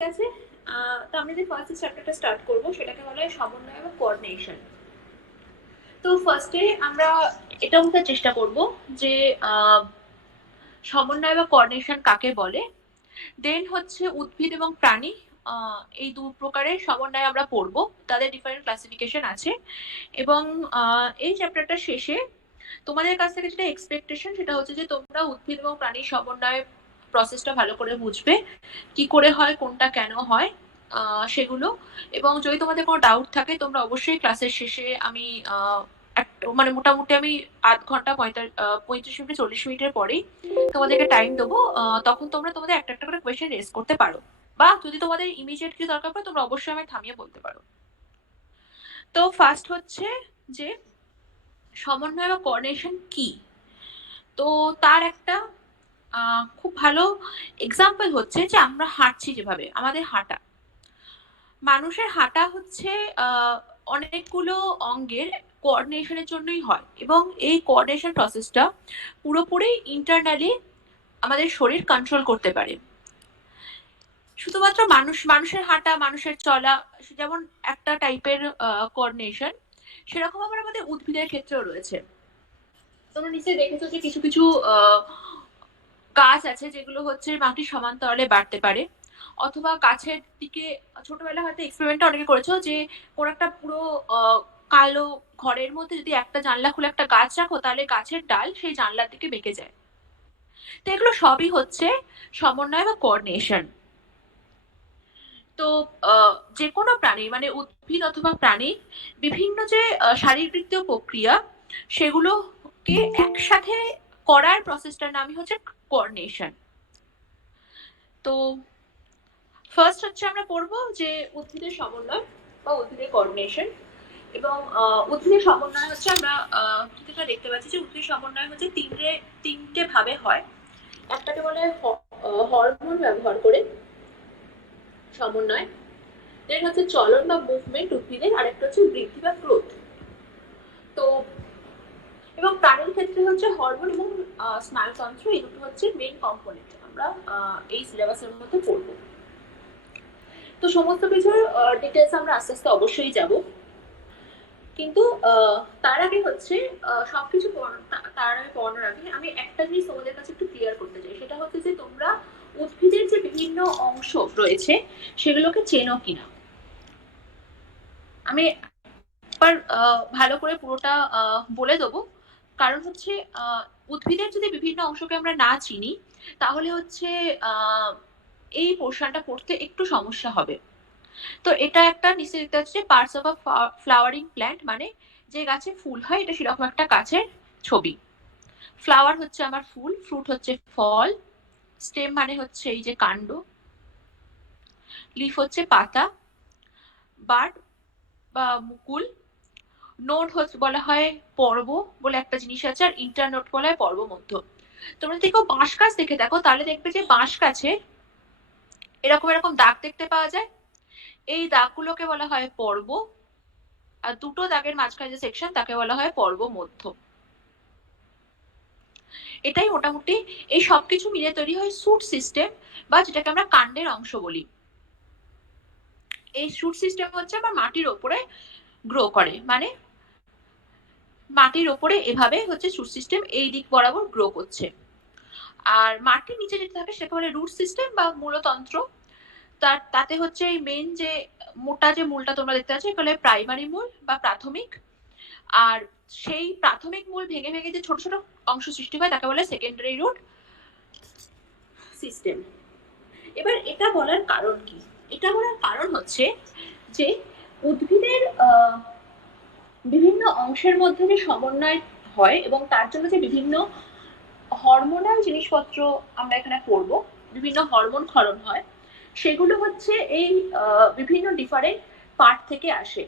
ঠিক আছে। তো আমরা যে ফার্স্ট চ্যাপ্টারটা স্টার্ট করব সেটাকে বলা হয় সমন্বয় এবং কোঅর্ডিনেশন। তো ফার্স্টে আমরা এটা বোঝার চেষ্টা করব যে সমন্বয় বা কোঅর্ডিনেশন কাকে বলে। দেন হচ্ছে উদ্ভিদ এবং প্রাণী, এই দু প্রকারের সমন্বয় আমরা পড়ব। তাদের ডিফারেন্ট ক্লাসিফিকেশন আছে এবং এই চ্যাপ্টারটা শেষে তোমাদের কাছ থেকে যেটা এক্সপেকটেশন সেটা হচ্ছে যে তোমরা উদ্ভিদ এবং প্রাণীর সমন্বয় প্রসেসটা ভালো করে বুঝবে, কি করে হয়, কোনটা কেন হয়, সেগুলো। এবং যদি তোমাদের কোনো ডাউট থাকে তোমরা অবশ্যই ক্লাসের শেষে আমি মানে মোটামুটি আমি আধ ঘন্টা 35 মিনিট 40 মিনিটের পরেই তোমাদেরকে টাইম দেবো। তখন তোমরা তোমাদের একটা একটা করে কোয়েশ্চেন রেজ করতে পারো, বা যদি তোমাদের ইমিডিয়েট কিছু দরকার পড়ে তোমরা অবশ্যই আমায় থামিয়ে বলতে পারো। তো ফার্স্ট হচ্ছে যে সমন্বয় বা কোঅর্ডিনেশন কি। তো তার একটা খুব ভালো এক্সাম্পল হচ্ছে যে আমরা হাঁটছি, যেভাবে আমাদের হাঁটা, মানুষের হাঁটা হচ্ছে অনেকগুলো অঙ্গের কোঅর্ডিনেশনের জন্যই হয় এবং এই কোঅর্ডিনেশন প্রসেসটা পুরোপুরি ইন্টারনালি আমাদের শরীর কন্ট্রোল করতে পারে। শুধুমাত্র মানুষের হাঁটা, মানুষের চলা যেমন একটা টাইপের কোঅর্ডিনেশন, সেরকম আবার আমাদের উদ্ভিদের ক্ষেত্রেও রয়েছে। তোমরা নিশ্চয়ই দেখেছো যে কিছু কিছু গাছ আছে যেগুলো হচ্ছে মাটির সমান্তরালে বাড়তে পারে, অথবা গাছের দিকে ছোটবেলা হয়তো এক্সপেরিমেন্টটা অনেকে করেছো যে কোনো একটা পুরো কালো ঘরের মধ্যে যদি একটা জানলা খুলে একটা গাছ রাখো তাহলে গাছের ডাল সেই জানলার দিকে বেঁকে যায়। তো এগুলো সবই হচ্ছে সমন্বয় বা কোঅর্ডিনেশন। তো যে কোনো প্রাণীর মানে উদ্ভিদ অথবা প্রাণীর বিভিন্ন যে শারীরবৃত্তীয় প্রক্রিয়া সেগুলোকে একসাথে করার প্রসেসটার নামই হচ্ছে কোঅর্ডিনেশন। তো ফার্স্ট হচ্ছে আমরা পড়বো যে উদ্ভিদের সমন্বয় বা উদ্ভিদের কোঅর্ডিনেশন। এবং উদ্ভিদের সমন্বয় হচ্ছে আমরা যেটা দেখতে পাচ্ছি যে উদ্ভিদের সমন্বয় হচ্ছে তিনটে ভাবে হয়। একটাকে বলে হরমোন ব্যবহার করে সমন্বয়, দেন হচ্ছে চলন বা মুভমেন্ট উদ্ভিদের, আরেকটা হচ্ছে বৃদ্ধি বা গ্রোথ। তো এবং প্রাণীর ক্ষেত্রে হচ্ছে হরমোন এবং স্নায়ুতন্ত্র, এই দুটো হচ্ছে মেন কম্পোনেন্ট আমরা এই সিলেবাসের মধ্যে পড়বো। তো সমস্ত কিছুর ডিটেলস আমরা আস্তে আস্তে অবশ্যই যাব, কিন্তু তার আগে হচ্ছে সবকিছু তার আগে পড়ানোর আগে আমি একটা জিনিস তোমাদের কাছে একটু ক্লিয়ার করতে চাই, সেটা হচ্ছে যে তোমরা উদ্ভিদের যে বিভিন্ন অংশ রয়েছে সেগুলোকে চেনো কিনা। আমি একবার ভালো করে পুরোটা বলে দেবো, কারণ হচ্ছে উদ্ভিদের যদি বিভিন্ন অংশকে আমরা না চিনি তাহলে হচ্ছে এই পোর্শনটা পড়তে একটু সমস্যা হবে। তো এটা একটা নিশ্চয়ই দেখতে হচ্ছে parts of a flowering plant, মানে যে গাছে ফুল হয় এটা সেরকম একটা গাছের ছবি। ফ্লাওয়ার হচ্ছে আমার ফুল, ফ্রুট হচ্ছে ফল, স্টেম মানে হচ্ছে এই যে কাণ্ড, লিফ হচ্ছে পাতা, বার্ড বা মুকুল, নোড হচ্ছে বলা হয় পর্ব বলে একটা জিনিস আছে, আর ইন্টারনোড বলা হয় পর্ব মধ্য। তোমরা যদি কেউ বাঁশ গাছ দেখে দেখো তাহলে দেখবে যে বাঁশ গাছে এরকম এরকম দাগ দেখতে পাওয়া যায়, এই দাগগুলোকে বলা হয় পর্ব, আর দুটো দাগের মাঝখানে যে সেকশন তাকে বলা হয় পর্ব মধ্য। এটাই মোটামুটি এই সবকিছু মিলে তৈরি হয় শুট সিস্টেম, বা যেটাকে আমরা কাণ্ডের অংশ বলি। এই শুট সিস্টেম হচ্ছে আমার মাটির ওপরে গ্রো করে, মানে মাটির ওপরে এভাবে হচ্ছে শুট সিস্টেম এই দিক বরাবর গ্রো করছে। আর মাটির নিচে যেটা থাকে সেটাকে বলে রুট সিস্টেম বা মূলতন্ত্র। তাতে হচ্ছে এই মেন যে মোটা যে মূলটা তোমরা দেখতে পাচ্ছ এগুলো প্রাইমারি মূল বা প্রাথমিক, আর সেই প্রাথমিক মূল ভেঙে ভেঙে যে ছোট ছোট অংশ সৃষ্টি হয় তাকে বলে সেকেন্ডারি রুট সিস্টেম। এবার এটা বলার কারণ কি, এটা বলার কারণ হচ্ছে যে উদ্ভিদের বিভিন্ন অংশের মধ্যে যে সমন্বয় হয় এবং তার জন্য যে বিভিন্ন হরমোনাল জিনিসপত্র আমরা এখানে পড়বো, বিভিন্ন হরমোন ক্ষরণ হয়, সেগুলো হচ্ছে এই বিভিন্ন ডিফারেন্ট পার্ট থেকে আসে।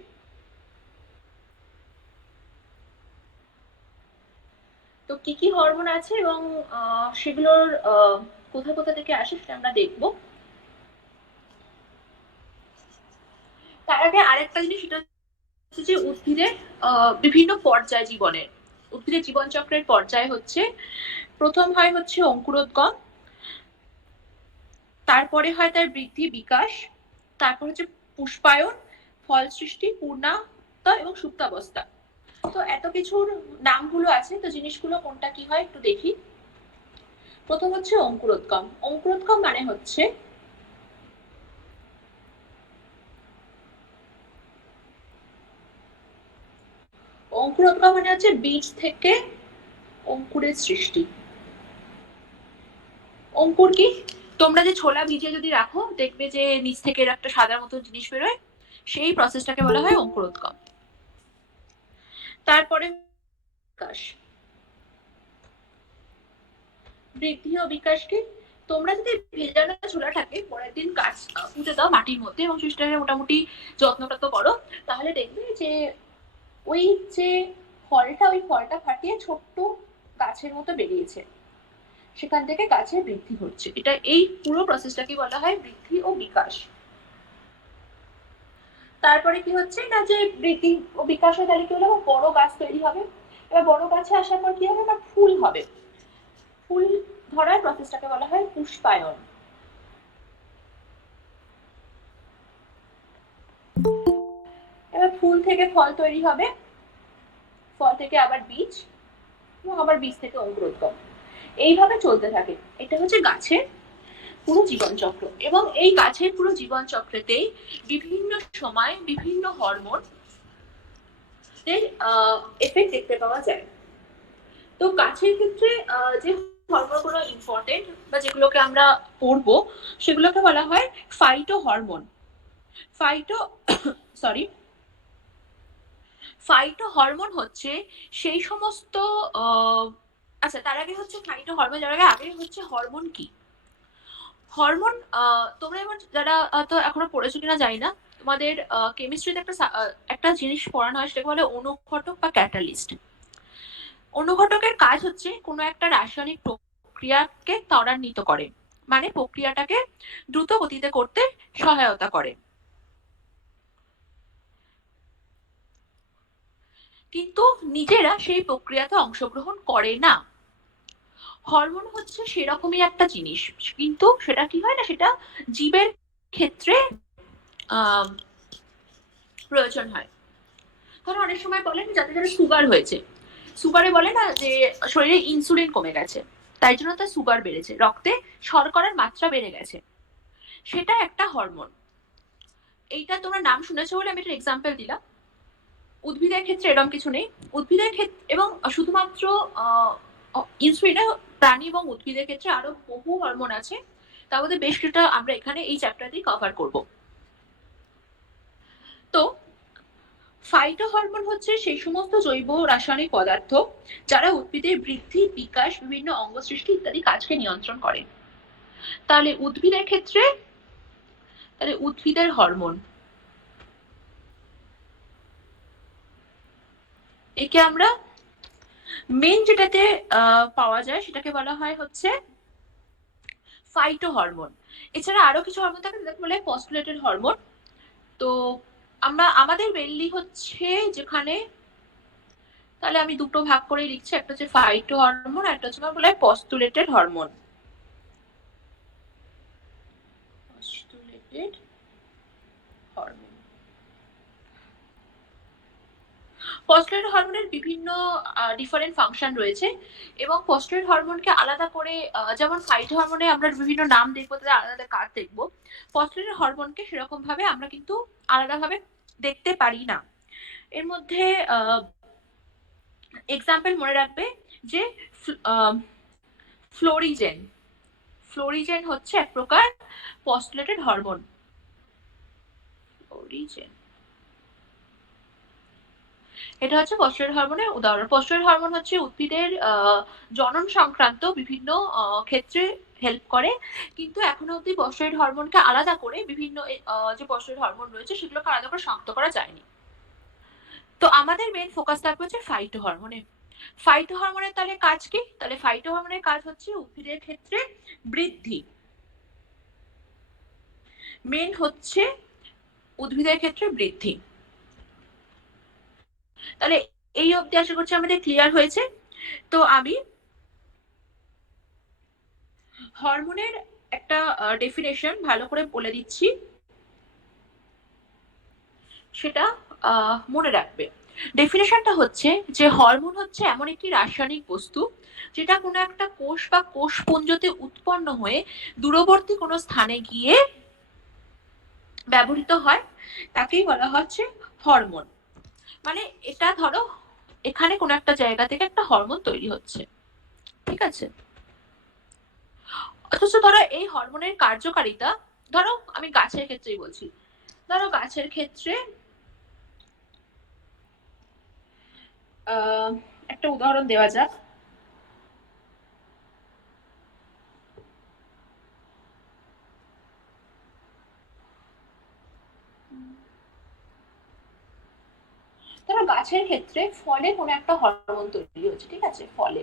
তো কি কি হরমোন আছে এবং সেগুলোর কোথা কোথা থেকে আসে সেটা আমরা দেখবো। তার আগে আরেকটা জিনিস, সেটা হচ্ছে যে উদ্ভিদের বিভিন্ন পর্যায় জীবনের, উদ্ভিদের জীবন চক্রের পর্যায় হচ্ছে প্রথম হয় হচ্ছে অঙ্কুরোদ্গম, তারপরে হয় তার বৃদ্ধি বিকাশ, তারপর হচ্ছে পুষ্পায়ন, ফল সৃষ্টি, পূর্ণাঙ্গ এবং সুপ্তাবস্থা। তো এত কিছুর নামগুলো আছে, তো জিনিসগুলো কোনটা কি হয় একটু দেখি। প্রথম হচ্ছে অঙ্কুরোদ্গম। অঙ্কুরোদ্গম মানে হচ্ছে অঙ্কুরোদ্গম মানে হচ্ছে বীজ থেকে অঙ্কুরের সৃষ্টি। অঙ্কুর কি, তোমরা যে ছোলা ভিজিয়ে যদি রাখো দেখবে যে নিচ থেকে একটা সাদা মতো জিনিস বেরোয়, সেই প্রসেসটাকে বলা হয় অঙ্কুরোদ্গম। তারপরে বিকাশ, বৃদ্ধি ও বিকাশ কি, তোমরা যদি ভেজানো ছোলাটাকে পরের দিন গাছ পুঁতে দাও মাটির মধ্যে এবং সেটাকে মোটামুটি যত্নটা তো করো, তাহলে দেখবে যে ওই যে ফলটা, ওই ফলটা ফাটিয়ে ছোট্ট গাছের মতো বেরিয়েছে, সেখান থেকে গাছের বৃদ্ধি হচ্ছে। এটা এই পুরো প্রসেসটাকে বলা হয় বৃদ্ধি ও বিকাশ। তারপরে কি হচ্ছে না, যে বৃদ্ধি ও বিকাশ হয়ে তাহলে কি হলো, বড় গাছ তৈরি হবে। এবার বড় গাছে আসার পর কি হবে, না ফুল হবে। ফুল ধরার প্রসেসটাকে বলা হয় পুষ্পায়ন। এবার ফুল থেকে ফল তৈরি হবে, ফল থেকে আবার বীজ, এবং আবার বীজ থেকে অঙ্কুরোদ্গম, এইভাবে চলতে থাকে। এটা হচ্ছে গাছের পুরো জীবন চক্র। এবং এই গাছের পুরো জীবন চক্রেতেই বিভিন্ন সময় বিভিন্ন হরমোন এর এফেক্ট দেখতে পাওয়া যায়। তো গাছের ক্ষেত্রে যে হরমোনগুলো ইম্পর্টেন্ট বা যেগুলোকে আমরা পড়বো, সেগুলোকে বলা হয় phyto hormone. Phyto sorry phyto hormone হচ্ছে সেই সমস্ত আচ্ছা, তার আগে হচ্ছে ফাইটো হরমোন যার আগে হচ্ছে হরমোন কি। হরমোন তোমরা এবার যারা তো এখনো পড়েছো কিনা জানি না, তোমাদের কেমিস্ট্রিতে একটা জিনিস পড়ানো হয়, সেটাকে বলে অনুঘটক বা ক্যাটালিস্ট। অনুঘটকের কাজ হচ্ছে কোনো একটা রাসায়নিক প্রক্রিয়াকে ত্বরান্বিত করে, মানে প্রক্রিয়াটাকে দ্রুত গতিতে করতে সহায়তা করে। কিন্তু নিজেরা সেই প্রক্রিয়াতে অংশগ্রহণ করে না। হরমোন হচ্ছে সেরকমই একটা জিনিস, কিন্তু সেটা কি হয় না, সেটা জীবের ক্ষেত্রে প্রয়োজন হয়। ধরো অনেক সময় বলেন যাদের যারা সুগার হয়েছে, সুগারে বলে না যে শরীরে ইনসুলিন কমে গেছে, তাই জন্য তার সুগার বেড়েছে, রক্তে শর্করার মাত্রা বেড়ে গেছে, সেটা একটা হরমোন। এইটা তোমরা নাম শুনেছো বলে আমি একটা এক্সাম্পল দিলাম। উদ্ভিদের ক্ষেত্রে এরকম কিছু নেই। উদ্ভিদের ক্ষেত্রে এবং শুধুমাত্র ইনসুলিন, প্রাণী এবং উদ্ভিদের ক্ষেত্রে আরো বহু হরমোন আছে, তার মধ্যে বেশ কিছুটা আমরা এখানে এই চ্যাপ্টারটি কভার করব। তো ফাইটো হরমোন হচ্ছে সেই সমস্ত জৈব রাসায়নিক পদার্থ যারা উদ্ভিদের বৃদ্ধি, বিকাশ, বিভিন্ন অঙ্গ সৃষ্টি ইত্যাদি কাজকে নিয়ন্ত্রণ করে। তাহলে উদ্ভিদের ক্ষেত্রে, তাহলে উদ্ভিদের হরমোন, একে আমরা মেন যেটাতে পাওয়া যায় সেটাকে বলা হয় হচ্ছে ফাইটো হরমোন। এছাড়া আরো কিছু হরমোন থাকে যেটাকে বলে পস্টুলেটেড হরমোন। তো আমরা আমাদের মেনলি হচ্ছে যেখানে, তাহলে আমি দুটো ভাগ করে লিখছি, একটা হচ্ছে ফাইটো হরমোন, একটা হচ্ছে বলে পস্টুলেটেড হরমোন। পস্টুলেটেড হরমোন, পস্টুলেটেড হরমোনের বিভিন্ন ডিফারেন্ট ফাংশন রয়েছে, এবং পস্টুলেটেড হরমোনকে আলাদা করে, যেমন ফাইটো হরমোনে আমরা বিভিন্ন নাম দেখবো, তাদের আলাদা কাজ দেখবো, পস্টুলেটেড হরমোনকে সেরকম ভাবে আমরা কিন্তু আলাদাভাবে দেখতে পারি না। এর মধ্যে এক্সাম্পল মনে রাখবে যে ফ্লোরিজেন, ফ্লোরিজেন হচ্ছে এক প্রকার পস্টুলেটেড হরমোন। ফ্লোরিজেন, এটা হচ্ছে পস্টুলেটেড হরমোনের উদাহরণ। পস্টুলেটেড হরমোন হচ্ছে উদ্ভিদের জনন সংক্রান্ত বিভিন্ন ক্ষেত্রে হেল্প করে, কিন্তু এখনো অব্দি পস্টুলেটেড হরমোনকে আলাদা করে বিভিন্ন যে পস্টুলেটেড হরমোন রয়েছে সেগুলোকে আলাদা করে শনাক্ত করা যায়নি। তো আমাদের মেন ফোকাস থাকবে হচ্ছে ফাইটো হরমোনে। ফাইটো হরমোনের তাহলে কাজ কি, তাহলে ফাইটো হরমোনের কাজ হচ্ছে উদ্ভিদের ক্ষেত্রে বৃদ্ধি, মেন হচ্ছে উদ্ভিদের ক্ষেত্রে বৃদ্ধি। তাহলে এই অবধি আশা করছি আমাদের ক্লিয়ার হয়েছে। তো আমি হরমোনের একটা ডেফিনেশন ভালো করে বলে দিচ্ছি, সেটা মনে রাখবে। ডেফিনেশনটা হচ্ছে যে হরমোন হচ্ছে এমন একটি রাসায়নিক বস্তু যেটা কোনো একটা কোষ বা কোষপুঞ্জতে উৎপন্ন হয়ে দূরবর্তী কোনো স্থানে গিয়ে ব্যবহৃত হয়, তাকেই বলা হচ্ছে হরমোন। মানে এটা ধরো এখানে কোনো একটা জায়গা থেকে একটা হরমোন তৈরি হচ্ছে, ঠিক আছে? অথচ ধরো এই হরমোনের কার্যকারিতা, ধরো আমি গাছের ক্ষেত্রেই বলছি, ধরো গাছের ক্ষেত্রে একটা উদাহরণ দেওয়া যাক। ধরো গাছের ক্ষেত্রে ফলে কোনো একটা হরমোন তৈরি হচ্ছে, ঠিক আছে? ফলে,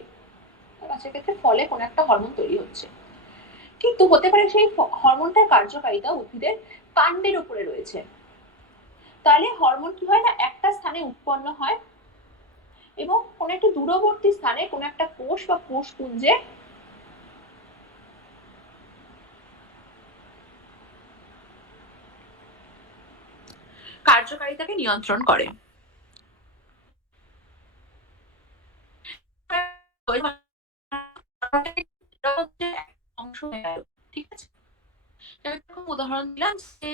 গাছের ক্ষেত্রে ফলে কোনো একটা হরমোন তৈরি হচ্ছে, কিন্তু হতে পারে সেই হরমোনটার কার্যকারিতা উদ্ভিদের কাণ্ডের উপরে রয়েছে। তাহলে হরমোন কি হয় না, একটা স্থানে উৎপন্ন হয় এবং কোনো একটা দূরবর্তী স্থানে কোনো একটা কোষ বা কোষপুঞ্জে কার্যকারিতাকে নিয়ন্ত্রণ করে। অংশ হয়ে গেল, ঠিক আছে? এরকম উদাহরণ দিলাম যে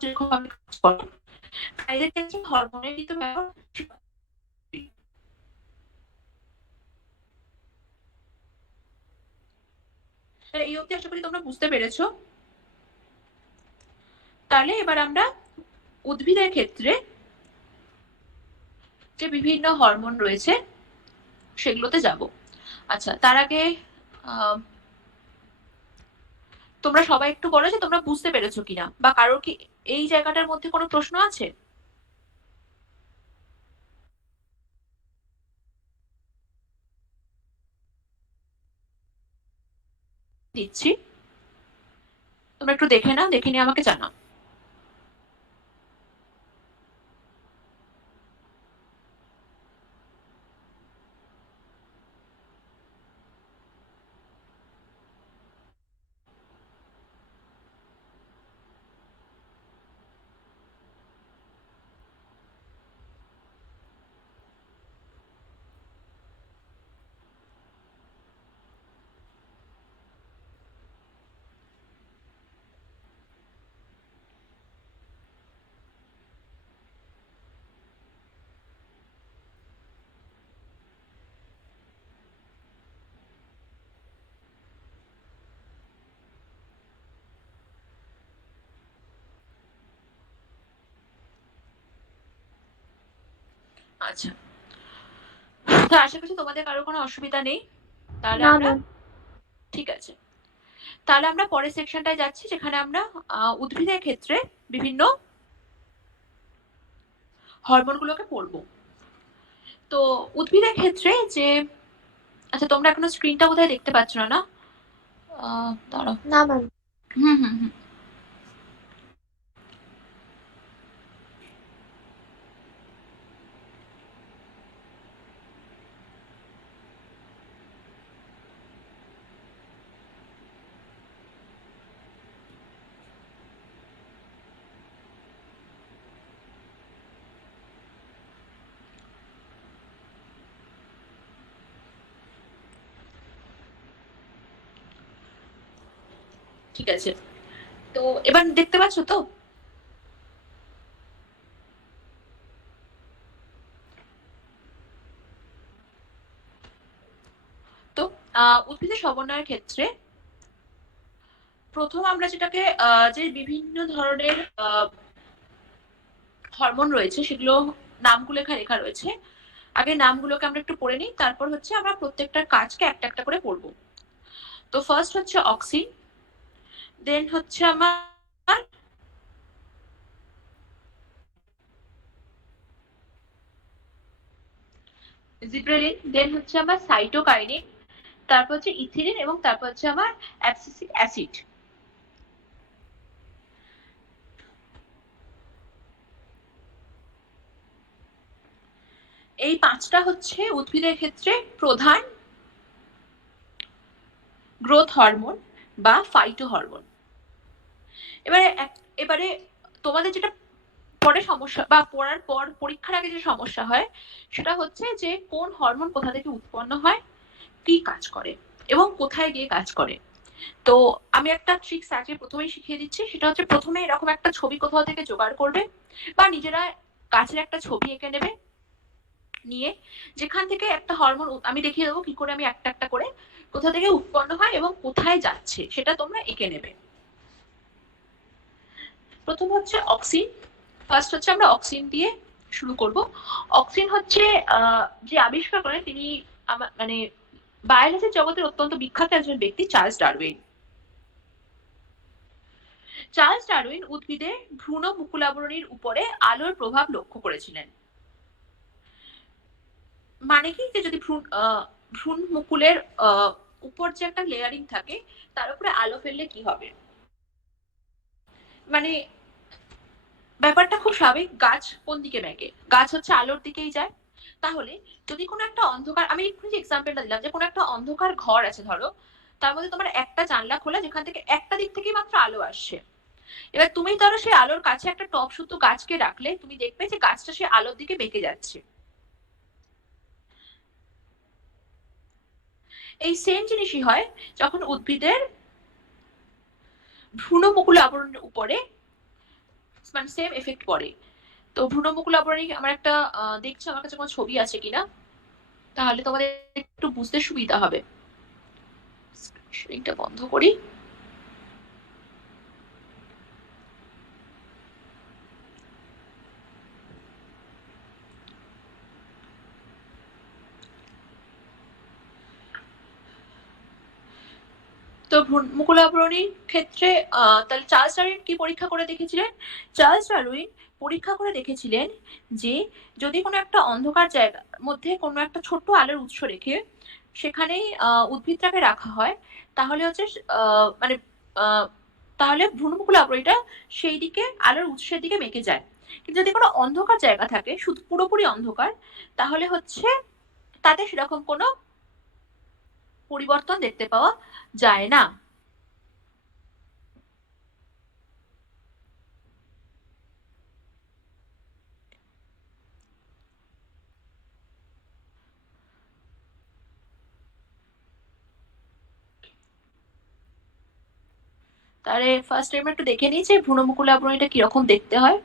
যেরকম ভাবে কাজ করে, এদের ক্ষেত্রে হরমোনের কিন্তু ব্যবহার। এই অবধি আশা করি তোমরা বুঝতে পেরেছো। তাহলে এবার আমরা উদ্ভিদের ক্ষেত্রে যে বিভিন্ন হরমোন রয়েছে সেগুলোতে যাব। আচ্ছা, তার আগে তোমরা সবাই একটু বলো যে তোমরা বুঝতে পেরেছো কিনা, বা কারোর কি এই জায়গাটার মধ্যে কোনো প্রশ্ন আছে? দিচ্ছি, তোমরা একটু দেখে নাও, দেখে নিয়ে আমাকে জানাও। আচ্ছা, তো আশা করছি তোমাদের কারোর কোনো অসুবিধা নেই। তাহলে না আমরা, ম্যাম। ঠিক আছে, তাহলে আমরা পরের সেকশনটায় যাচ্ছি, যেখানে আমরা উদ্ভিদের ক্ষেত্রে বিভিন্ন হরমোনগুলোকে পড়বো। তো উদ্ভিদের ক্ষেত্রে যে, আচ্ছা তোমরা এখনো স্ক্রিনটা বোধহয় দেখতে পাচ্ছ না, না? দাঁড়াও। না ম্যাম। হুম হুম হুম, ঠিক আছে। তো এবার দেখতে পাচ্ছ তো? তো উদ্ভিদের সমন্বয়ের ক্ষেত্রে প্রথম আমরা যেটাকে যে বিভিন্ন ধরনের হরমোন রয়েছে সেগুলো নামগুলো এখানে লেখা রয়েছে। আগে নামগুলোকে আমরা একটু পড়ে নিই, তারপর হচ্ছে আমরা প্রত্যেকটার কাজকে একটা একটা করে পড়বো। তো ফার্স্ট হচ্ছে অক্সিন, দেন হচ্ছে আমার জিব্রেলিন, দেন হচ্ছে আমার সাইটোকাইনিন, তারপর হচ্ছে ইথিলিন, এবং তারপর হচ্ছে আমার অ্যাবসিসিক অ্যাসিড। এই পাঁচটা হচ্ছে উদ্ভিদের ক্ষেত্রে প্রধান গ্রোথ হরমোন, বা ফাইটো হরমোন। এবারে এবারে তোমাদের যেটা পরে সমস্যা বা পড়ার পর পরীক্ষার আগে যে সমস্যা হয় সেটা হচ্ছে যে কোন হরমোন কোথা থেকে উৎপন্ন হয়, কি কাজ করে এবং কোথায় গিয়ে কাজ করে। তো আমি একটা ট্রিক্স আগে প্রথমেই শিখিয়ে দিচ্ছি, সেটা হচ্ছে প্রথমে এরকম একটা ছবি কোথাও থেকে জোগাড় করবে বা নিজেরা গাছের একটা ছবি এঁকে নেবে, নিয়ে যেখান থেকে একটা হরমোন আমি দেখিয়ে দেবো কি করে আমি একটা একটা করে কোথা থেকে উৎপন্ন হয় এবং কোথায় যাচ্ছে সেটা তোমরা এঁকে নেবে। প্রথম হচ্ছে অক্সিন। ফার্স্ট হচ্ছে আমরা অক্সিন দিয়ে শুরু করব। অক্সিন হচ্ছে যে আবিষ্কার করেন তিনি মানে বায়োলজির জগতের অত্যন্ত বিখ্যাত একজন ব্যক্তি চার্লস ডারউইন। চার্লস ডারউইন উদ্ভিদের ভ্রূণ মুকুলাবরণীর উপরে আলোর প্রভাব লক্ষ্য করেছিলেন। মানে কি, যে যদি ভ্রূণ মুকুলের উপর যে একটা লেয়ারিং থাকে তার উপরে আলো ফেললে কি হবে, মানে ব্যাপারটা খুব স্বাভাবিক। গাছ কোন দিকে বেঁকে? গাছ হচ্ছে আলোর দিকেই যায়। তাহলে যদি কোনো একটা অন্ধকার, আমি একটু যে এক্সাম্পলটা দিলাম, যে কোনো একটা অন্ধকার ঘর আছে ধরো, তার মধ্যে তোমার একটা জানলা খোলা যেখান থেকে একটা দিক থেকেই মাত্র আলো আসছে। এবার তুমি ধরো সেই আলোর কাছে একটা টব শুদ্ধ গাছকে রাখলে তুমি দেখবে যে গাছটা সেই আলোর দিকে বেঁকে যাচ্ছে। এই সেম জিনিসই হয় যখন উদ্ভিদের ভ্রূণমুকুল আবরণের উপরে মানে সেম এফেক্ট পড়ে। তো ভ্রূণমুকুল আবরণী আমার একটা দেখছি আমার কাছে কোনো ছবি আছে কিনা, তাহলে তোমাদের একটু বুঝতে সুবিধা হবে। স্ক্রিনটা বন্ধ করি। তো মুকুল আবরণীর ক্ষেত্রে তাহলে চার্লস ডারউইন কি পরীক্ষা করে দেখেছিলেন? চার্লস ডারউইন পরীক্ষা করে দেখেছিলেন যে যদি কোনো একটা অন্ধকার জায়গার মধ্যে কোনো একটা ছোট্ট আলোর উৎস রেখে সেখানেই উদ্ভিদটাকে রাখা হয়, তাহলে হচ্ছে মানে তাহলে ভ্রূণমুকুল আবরণীটা সেই দিকে আলোর উৎসের দিকে বেঁকে যায়। কিন্তু যদি কোনো অন্ধকার জায়গা থাকে, শুধু পুরোপুরি অন্ধকার, তাহলে হচ্ছে তাতে সেরকম কোনো পরিবর্তন দেখতে পাওয়া যায় না। তাহলে ফার্স্ট টাইম একটু দেখে নিই যে ভ্রূণমুকুল আবরণীটা কিরকম দেখতে হয়।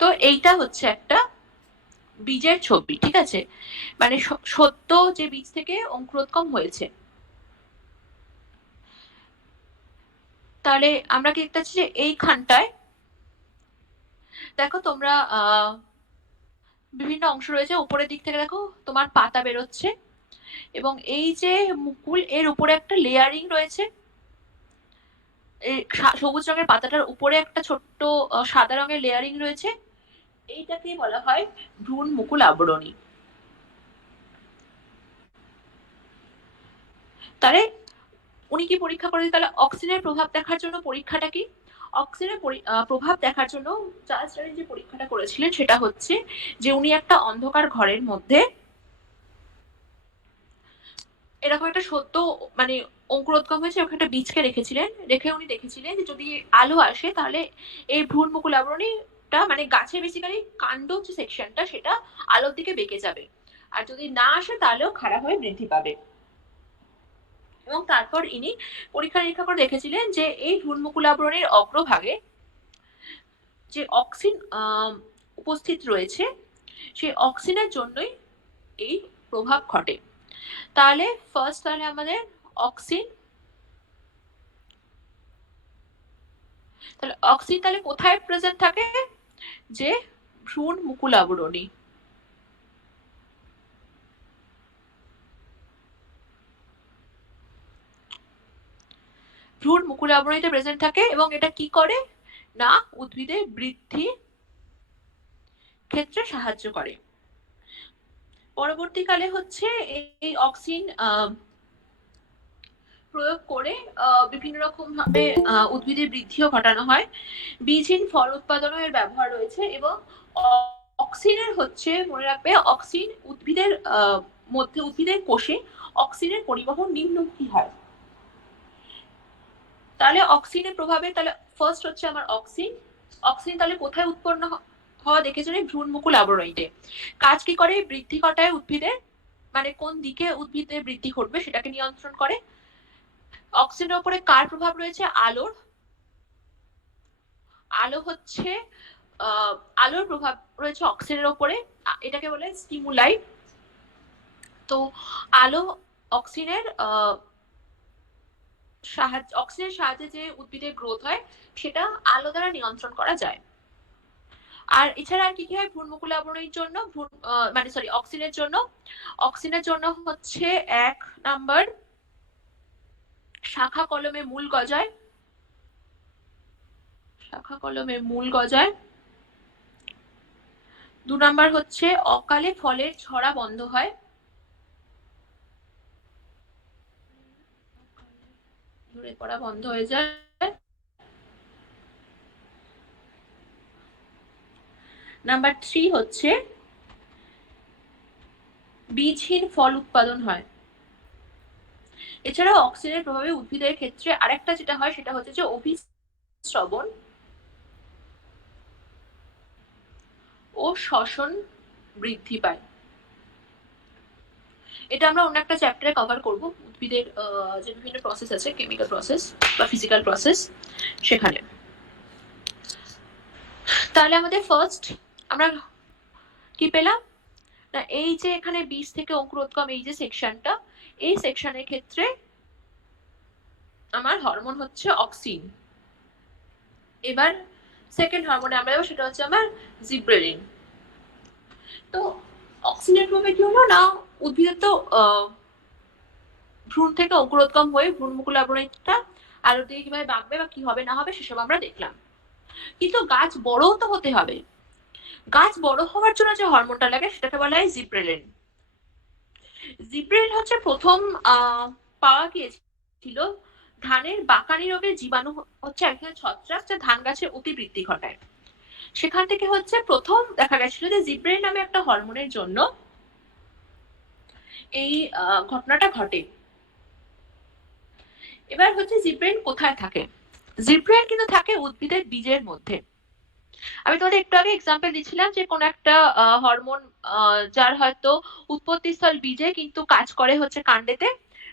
তো এইটা হচ্ছে একটা বীজের ছবি, ঠিক আছে, মানে সদ্য যে বীজ থেকে অঙ্কুরোদ্গম হয়েছে। তাহলে আমরা কি দেখতে পাচ্ছি যে এইখানটায় দেখো তোমরা বিভিন্ন অংশ রয়েছে। উপরের দিক থেকে দেখো তোমার পাতা বেরোচ্ছে এবং এই যে মুকুল এর উপরে একটা লেয়ারিং রয়েছে। সবুজ রঙের পাতাটার উপরে একটা ছোট্ট সাদা রঙের লেয়ারিং রয়েছে। এইটাকে বলা হয় ভ্রূণ মুকুল আবরণী। তাহলে উনি কি পরীক্ষা করেছেন? তাহলে অক্সিজেনের প্রভাব দেখার জন্য পরীক্ষাটা কি? অক্সিজেনের প্রভাব দেখার জন্য চার্লস ডারউইন যে পরীক্ষাটা করেছিলেন সেটা হচ্ছে যে উনি একটা অন্ধকার ঘরের মধ্যে এরকম একটা সদ্য মানে অঙ্কুরোদ্গম হয়েছে ওখানে একটা বীজকে রেখেছিলেন। রেখে উনি দেখেছিলেন যে যদি আলো আসে তাহলে এই ভ্রূণমুকুল আবরণীটা মানে গাছে বেসিক্যালি কাণ্ড যে সেকশনটা সেটা আলোর দিকে বেঁকে যাবে, আর যদি না আসে তাহলেও খারাপ হয়ে বৃদ্ধি পাবে। এবং তারপর ইনি পরীক্ষা নিরীক্ষা করে দেখেছিলেন যে এই ভ্রূণমুকুল আবরণীর অগ্রভাগে যে অক্সিন উপস্থিত রয়েছে সেই অক্সিনের জন্যই এই প্রভাব ঘটে। তাহলে ফার্স্ট তাহলে আমাদের অক্সিন, তাহলে অক্সিন তাহলে কোথায় প্রেজেন্ট থাকে? যে ভ্রূণ মুকুল আবরণী। ভ্রূণ মুকুল আবরণীতে প্রেজেন্ট থাকে এবং এটা কি করে না উদ্ভিদের বৃদ্ধি ক্ষেত্রে সাহায্য করে। পরবর্তীকালে হচ্ছে এই অক্সিন প্রয়োগ করে বিভিন্ন রকম ভাবে উদ্ভিদের বৃদ্ধিও ঘটানো হয়। বীজহীন ফল উৎপাদনও এর ব্যবহার রয়েছে এবং অক্সিনের হচ্ছে মনে রাখবে অক্সিন উদ্ভিদের মধ্যে উদ্ভিদের কোষে অক্সিনের পরিবহন নিম্নমুখী হয়। তাহলে অক্সিনের প্রভাবে তাহলে ফার্স্ট হচ্ছে আমার অক্সিন। অক্সিন তাহলে কোথায় উৎপন্ন হওয়া দেখেছো ভ্রূণমুকুল আবরণীতে। কাজ কি করে? বৃদ্ধি ঘটায় উদ্ভিদের, মানে কোন দিকে উদ্ভিদের বৃদ্ধি ঘটবে সেটাকে নিয়ন্ত্রণ করে। অক্সিজেনের উপরে কার প্রভাব রয়েছে? আলোর। আলো হচ্ছে আলোর প্রভাব রয়েছে অক্সিজেনের উপরে, এটাকে বলে স্টিমুলাই। তো আলো অক্সিজেনের অক্সিজেনের সাহায্যে যে উদ্ভিদের গ্রোথ হয় সেটা আলো দ্বারা নিয়ন্ত্রণ করা যায়। আর এছাড়া আর কি কি হয় ভ্রূণমুকুল আবরণীর জন্য? মানে সরি অক্সিজেনের জন্য, অক্সিজেনের জন্য হচ্ছে 1 নাম্বার শাখা কলমে মূল গজায়, শাখা কলমে মূল গজায়। 2 নাম্বার হচ্ছে অকালে ফলের ঝরা বন্ধ হয়। ঝরে পড়া বন্ধ হয়ে যায়। নাম্বার 3 হচ্ছে বীজহীন ফল উৎপাদন হয়। এছাড়াও অক্সিজেনের প্রভাবে উদ্ভিদের ক্ষেত্রে আরেকটা যেটা হয় সেটা হচ্ছে যে অভিস্রবণ ও শ্বসন বৃদ্ধি পায়। এটা আমরা অন্য একটা চ্যাপ্টারে কভার করব, উদ্ভিদের যে বিভিন্ন প্রসেস আছে, কেমিক্যাল প্রসেস বা ফিজিক্যাল প্রসেস, সেখানে। তাহলে আমাদের ফার্স্ট আমরা কি পেলাম না, এই যে এখানে বীজ থেকে অঙ্কুরোদ্গম এই যে সেকশনটা, এই সেকশনের ক্ষেত্রে আমার হরমোন হচ্ছে অক্সিন। এবার সেকেন্ড হরমোনে আমরা যাবো, সেটা হচ্ছে আমার জিব্রেলিন। তো অক্সিনের প্রভাবে কি হলো না, উদ্ভিদের তো ভ্রূণ থেকে অঙ্কুরোদ্গম হয়ে ভ্রূণমুকুল আবরণীটা আলো দিয়ে কিভাবে বাঁকবে বা কি হবে না হবে সেসব আমরা দেখলাম। কিন্তু গাছ বড়ও তো হতে হবে। গাছ বড় হওয়ার জন্য যে হরমোনটা লাগে সেটাকে বলা হয় জিব্রেলিন। জিব্রেলিন হচ্ছে প্রথম পাওয়া গিয়েছিল ধানের বাকানি রোগের জীবাণু হচ্ছে একটা ছত্রাক যা ধান গাছের অতিবৃদ্ধি ঘটায়। সেখান থেকে হচ্ছে প্রথম দেখা গেছিল যে জিব্রেলিন নামে একটা হরমোনের জন্য এই ঘটনাটা ঘটে। এবার হচ্ছে জিব্রেলিন কোথায় থাকে? জিব্রেলিন কিন্তু থাকে উদ্ভিদের বীজের মধ্যে। আমি তোমাদের একটু আগে এক্সাম্পল দিচ্ছিলাম যে কোন একটা হরমোন যার হয়তো উৎপত্তিস্থল বীজে কিন্তু কাজ করে হচ্ছে কাণ্ডেতে।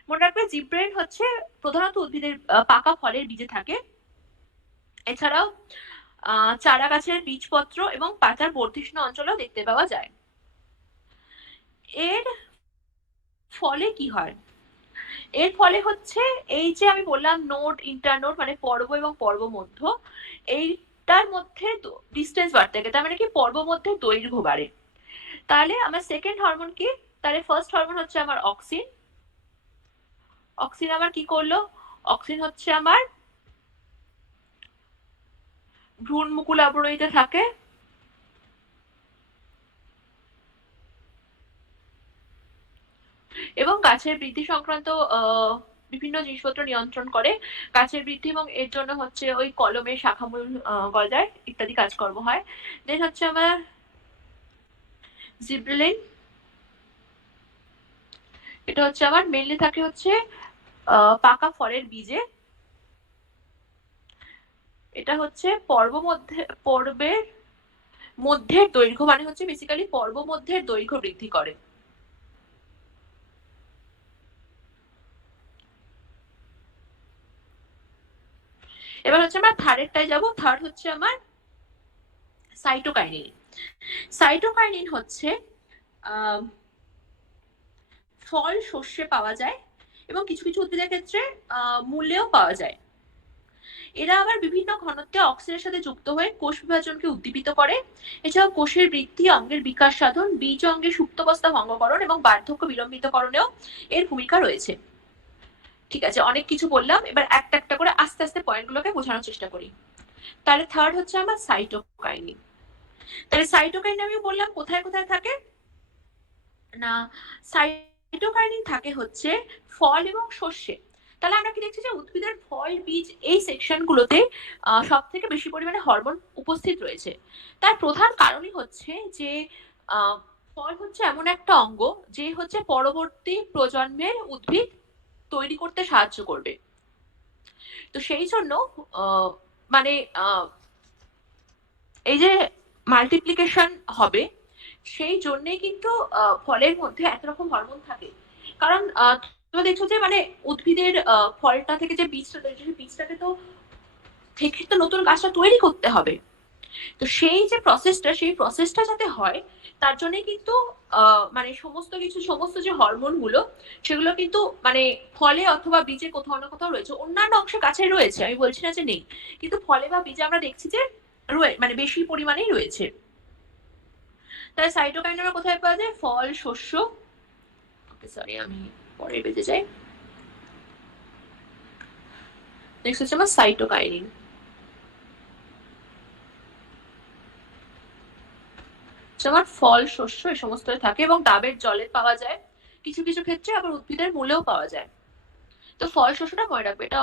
মনে রাখবে জিব্রেলিন হচ্ছে প্রধানত উদ্ভিদের পাকা ফলের বীজে থাকে। এছাড়াও চারা গাছের বীজপত্র এবং পাতার বর্ধিষ্ণু অঞ্চলেও দেখতে পাওয়া যায়। এর ফলে কি হয়? এর ফলে হচ্ছে এই যে আমি বললাম নোড ইন্টারনোড মানে পর্ব এবং পর্ব মধ্য, এইটার মধ্যে ডিস্টেন্স বাড়তে থাকে, তার মানে কি পর্ব মধ্যে দৈর্ঘ্য বাড়ে। তাহলে আমার সেকেন্ড হরমোন কি? তাহলে ফার্স্ট হরমোন হচ্ছে আমার অক্সিন। অক্সিন আমার কি করলো? অক্সিন হচ্ছে আমার ভ্রূণমুকুল আবরণীতে থাকে এবং গাছের বৃদ্ধি সংক্রান্ত বিভিন্ন জিনিসপত্র নিয়ন্ত্রণ করে। গাছের বৃদ্ধি এবং এর জন্য হচ্ছে ওই কলমে শাখামূল গজায় ইত্যাদি কাজকর্ম হয়। দেন হচ্ছে আমার জিব্রেলিন, এটা হচ্ছে আমার মেনলি থাকে হচ্ছে পাকা ফলের বীজে। এটা হচ্ছে পর্বের মধ্যের দৈর্ঘ্য, মানে হচ্ছে বেসিক্যালি পর্ব মধ্যের দৈর্ঘ্য বৃদ্ধি করে। এবার হচ্ছে আমরা থার্ডেরটায় যাব। থার্ড হচ্ছে আমার সাইটোকাইনিন। সাইটোকাইনিন হচ্ছে ফল শস্যে পাওয়া যায় এবং কিছু কিছু উদ্ভিদের ক্ষেত্রে মূলেও পাওয়া যায়। এরা আবার বিভিন্ন ঘনত্বে অক্সিজেনের সাথে যুক্ত হয়ে কোষ বিভাজনকে উদ্দীপিত করে। এছাড়াও কোষের বৃদ্ধি, অঙ্গের বিকাশ সাধন, বীজ অঙ্গের সুপ্তাবস্থা ভঙ্গকরণ এবং বার্ধক্য বিলম্বিতকরণেও এর ভূমিকা রয়েছে। ঠিক আছে, অনেক কিছু বললাম, এবার একটা একটা করে আস্তে আস্তে পয়েন্টগুলোকে বোঝানোর চেষ্টা করি। তাহলে থার্ড হচ্ছে আমার সাইটোকাইনিন। তাহলে সাইটোকাইনিন আমি বললাম কোথায় কোথায় থাকে না, সাইটোকাইনিন থাকে হচ্ছে ফল এবং শস্যে। তাহলে আমরা কি দেখছি যে উদ্ভিদের ফল, বীজ এই সেকশনগুলোতে সব থেকে বেশি পরিমাণে হরমোন উপস্থিত রয়েছে। তার প্রধান কারণই হচ্ছে যে ফল হচ্ছে এমন একটা অঙ্গ যে হচ্ছে পরবর্তী প্রজন্মের উদ্ভিদ তৈরি করতে সাহায্য করবে। তো সেই জন্য মানে এই যে মাল্টিপ্লিকেশন হবে, সেই জন্যেই কিন্তু ফলের মধ্যে এত রকম হরমোন থাকে। কারণ তোমরা দেখছো যে মানে উদ্ভিদের ফলটা থেকে যে বীজটা তৈরি, সেই বীজটাকে তো থেকে তো নতুন গাছটা তৈরি করতে হবে। তো সেই যে প্রসেসটা, সেই প্রসেসটা যাতে হয় তার জন্য কিন্তু মানে সমস্ত কিছু, সমস্ত যে হরমোন গুলো সেগুলো কিন্তু মানে ফলে অথবা বীজে কোথাও না কোথাও রয়েছে। অন্যান্য অংশে গাছে রয়েছে, আমি বলছি না যে নেই, কিন্তু ফলে বা বীজে আমরা দেখছি যে মানে বেশি পরিমাণেই রয়েছে। তাই সাইটোকাইন আমরা কোথায় পাওয়া যায়? ফল, শস্য, সরি আমি পরে বেঁচে যাই। নেক্সট হচ্ছে আমার সাইটোকাইনিন। যেমন ফল, শস্য এই সমস্ত থাকে এবং ডাবের জলে পাওয়া যায়, কিছু কিছু ক্ষেত্রে আবার উদ্ভিদের মূলেও পাওয়া যায়। তো ফল, শস্যটা মনে রাখবে, এটা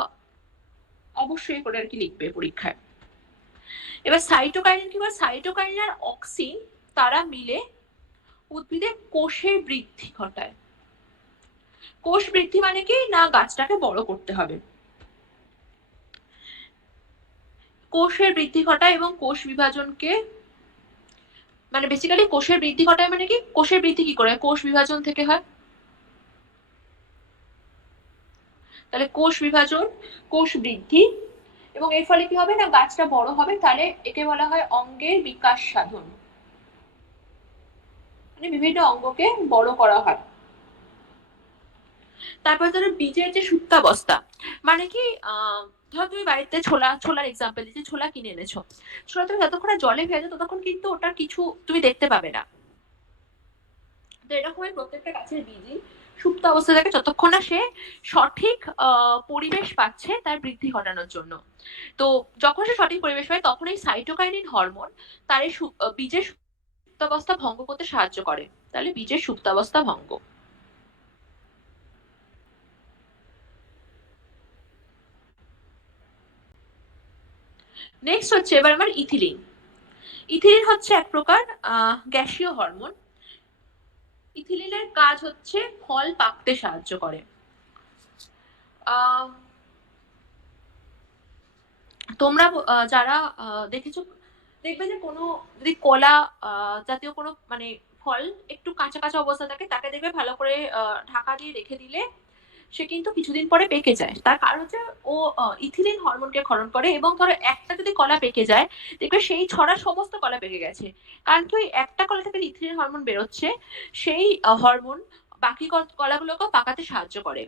অবশ্যই করে আর কি লিখবে পরীক্ষায়। এবার সাইটোকাইনিন কি? সাইটোকাইনিন আর অক্সিন তারা মিলে উদ্ভিদের কোষের বৃদ্ধি ঘটায়। কোষ বৃদ্ধি মানে কি না, গাছটাকে বড় করতে হবে। কোষের বৃদ্ধি ঘটায় এবং কোষ বিভাজনকে মানে বেসিক্যালি কোষের বৃদ্ধি ঘটায় মানে কি, কোষের বৃদ্ধি কি করে? কোষ বিভাজন থেকে হয়। তাহলে কোষ বিভাজন, কোষ বৃদ্ধি, এবং এর ফলে কি হবে না, গাছটা বড় হবে। তাহলে একে বলা হয় অঙ্গের বিকাশ সাধন, মানে বিভিন্ন অঙ্গকে বড় করা হয়। তারপর ধরো বীজের যে সুপ্তাবস্থা, মানে কি ধরো তুমি বাড়িতে ছোলার এক্সাম্পল দিচ্ছি, ছোলা কিনে এনেছো, ছোলা তুমি যতক্ষণ জলে ভেজো ততক্ষণ কিন্তু ওটার কিছু তুমি দেখতে পাবে না। তো এরকমই প্রত্যেকটা গাছের বীজই সুপ্ত অবস্থা থাকে যতক্ষণ না সে সঠিক পরিবেশ পাচ্ছে তার বৃদ্ধি ঘটানোর জন্য। তো যখন সে সঠিক পরিবেশ পায় তখন এই সাইটোকাইনিন হরমোন তার এই বীজের সুপ্তাবস্থা ভঙ্গ করতে সাহায্য করে। তাহলে বীজের সুপ্তাবস্থা ভঙ্গ। নেক্সট হচ্ছে এবার আমার ইথিলিন। ইথিলিন হচ্ছে এক প্রকার গ্যাসীয় হরমোন। ইথিলিনের কাজ হচ্ছে ফল পাকতে সাহায্য করে। তোমরা যারা দেখেছো, দেখবে যে কোনো যদি কলা জাতীয় কোনো মানে ফল একটু কাঁচা কাঁচা অবস্থা থাকে, তাকে দেখবে ভালো করে ঢাকা দিয়ে রেখে দিলে সে কিন্তু কিছুদিন পরে পেকে যায়। তার কারণ হচ্ছে ও ইথিলিন হরমোনকে ক্ষরণ করে। এবং ধরো একটা যদি কলা পেকে যায়, দেখবে সেই ছড়া সমস্ত কলা পেকে গেছে, কারণ কি একটা কলা থেকে ইথিলিন হরমোন বেরোচ্ছে, সেই হরমোন বাকি কলাগুলোকেও পাকাতে সাহায্য করে।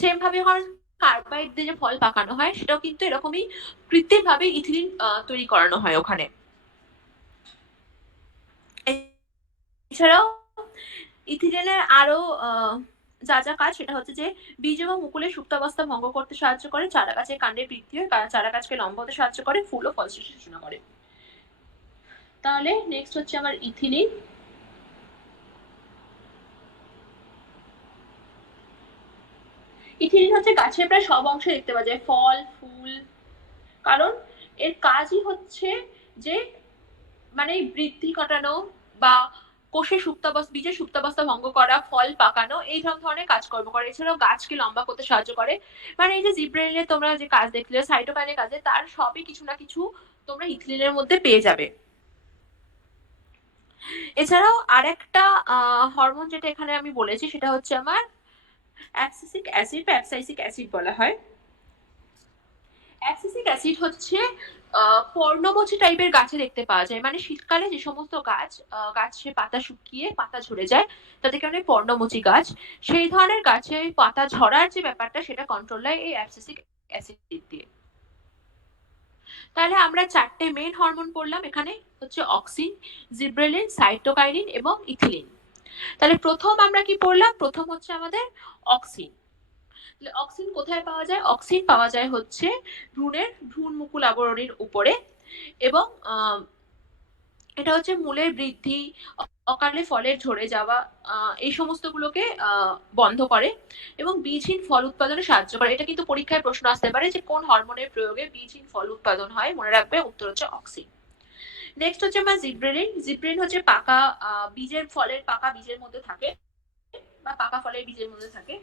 সেম ভাবে যখন কার্বাইড দিয়ে যে ফল পাকানো হয়, সেটাও কিন্তু এরকমই কৃত্রিম ভাবে ইথিলিন তৈরি করানো হয় ওখানে। এছাড়াও ইথিলিনের আরো যা যা কাজ, সেটা হচ্ছে যে বীজ এবং মুকুলের সুপ্তাবস্থা ভঙ্গ করতে সাহায্য করে, চারা গাছের কাণ্ডের বৃদ্ধি হয়, চারা গাছকে লম্বা হতে সাহায্য করে, ফুল ও ফল সূচনা করে। তাহলে নেক্সট হচ্ছে আমার ইথিলিন। ইথিলিন হচ্ছে গাছের প্রায় সব অংশে দেখতে পাওয়া যায়, ফল, ফুল, কারণ এর কাজই হচ্ছে যে মানে বৃদ্ধি ঘটানো বা কোষের সুপ্তাবস্থা, বীজের সুপ্তাবস্থা ভঙ্গ করা, ফল পাকানো, এই ধরনের কাজকর্ম করে। এছাড়াও গাছকে লম্বা করতে সাহায্য করে। মানে এই যে জিব্রেলিনের তোমরা যে কাজ দেখলে, সাইটোকাইনের কাজে, তার সবই কিছু না কিছু তোমরা ইথিলিনের মধ্যে পেয়ে যাবে। এছাড়াও আরেকটা হরমোন যেটা এখানে আমি বলেছি, সেটা হচ্ছে আমার অ্যাবসিসিক অ্যাসিড বা অ্যাবসাইসিক অ্যাসিড বলা হয়। অ্যাবসিসিক অ্যাসিড হচ্ছে পর্ণমোচী টাইপের গাছে দেখতে পাওয়া যায়। মানে শীতকালে যে সমস্ত গাছে পাতা শুকিয়ে পাতা ঝরে যায়, তাদেরকে অনেক পর্ণমোচী গাছ, সেই ধরনের গাছে পাতা ঝরার যে ব্যাপারটা, সেটা কন্ট্রোল হয় এই অ্যাবসিসিক অ্যাসিড দিয়ে। তাহলে আমরা চারটে মেইন হরমোন পড়লাম এখানে, হচ্ছে অক্সিন, জিব্রেলিন, সাইটোকাইনিন এবং ইথিলিন। তাহলে প্রথম আমরা কি পড়লাম? প্রথম হচ্ছে আমাদের অক্সিন। অক্সিন কোথায় পাওয়া যায়? অক্সিন পাওয়া যায় হচ্ছে ভ্রূণ মুকুল আবরণীর উপরে, এবং এটা হচ্ছে মূলের বৃদ্ধি, অকালে ফলের ঝরে যাওয়া, এই সমস্তগুলোকে বন্ধ করে এবং বীজহীন ফল উৎপাদনে সাহায্য করে। এটা কিন্তু পরীক্ষায় প্রশ্ন আসতে পারে যে কোন হরমোনের প্রয়োগে বীজহীন ফল উৎপাদন হয়। মনে রাখবে উত্তর হচ্ছে অক্সিন। নেক্সট হচ্ছে আমার জিব্রেলিন। জিব্রেলিন হচ্ছে পাকা বীজের ফলের পাকা বীজের মধ্যে থাকে বা পাকা ফলের বীজের মধ্যে থাকে।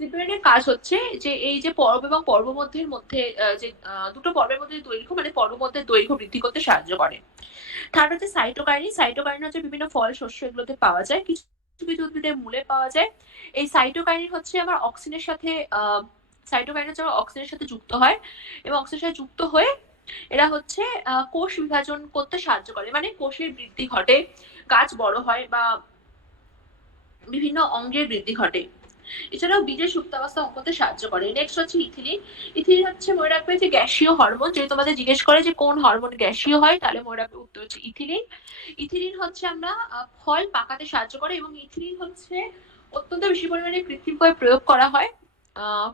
জিব্রেলিনের কাজ হচ্ছে যে এই যে পর্ব এবং পর্ব মধ্যের মধ্যে যে দুটো পর্বের মধ্যে দৈর্ঘ্য মানে পর্ব মধ্যে দৈর্ঘ্য বৃদ্ধি করতে সাহায্য করে। থার্ড হচ্ছে সাইটোকাইনিন। সাইটোকাইনিন হচ্ছে বিভিন্ন ফল শস্য এগুলোতে পাওয়া যায়, কিছু কিছু উদ্ভিদের মূলে পাওয়া যায়। এই সাইটোকাইনিন হচ্ছে আমার অক্সিনের সাথে সাইটোকাইনিন হচ্ছে অক্সিনের সাথে যুক্ত হয় এবং অক্সিনের সাথে যুক্ত হয়ে এরা হচ্ছে কোষ বিভাজন করতে সাহায্য করে, মানে কোষের বৃদ্ধি ঘটে, গাছ বড় হয় বা বিভিন্ন অঙ্গের বৃদ্ধি ঘটে। এছাড়াও বীজের সুপ্তাবস্থা করতে সাহায্য করে। নেক্সট হচ্ছে ইথিলিন। ইথিলিন হচ্ছে মনে রাখবে যে গ্যাসীয় হরমোন। যদি তোমাদের জিজ্ঞেস করে যে কোন হরমোন গ্যাসীয় হয়, তাহলে মনে রাখবে উত্তর হচ্ছে ইথিলিন। ইথিলিন হচ্ছে আমরা ফল পাকাতে সাহায্য করে এবং ইথিলিন হচ্ছে অত্যন্ত বেশি পরিমাণে কৃত্রিমভাবে প্রয়োগ করা হয়,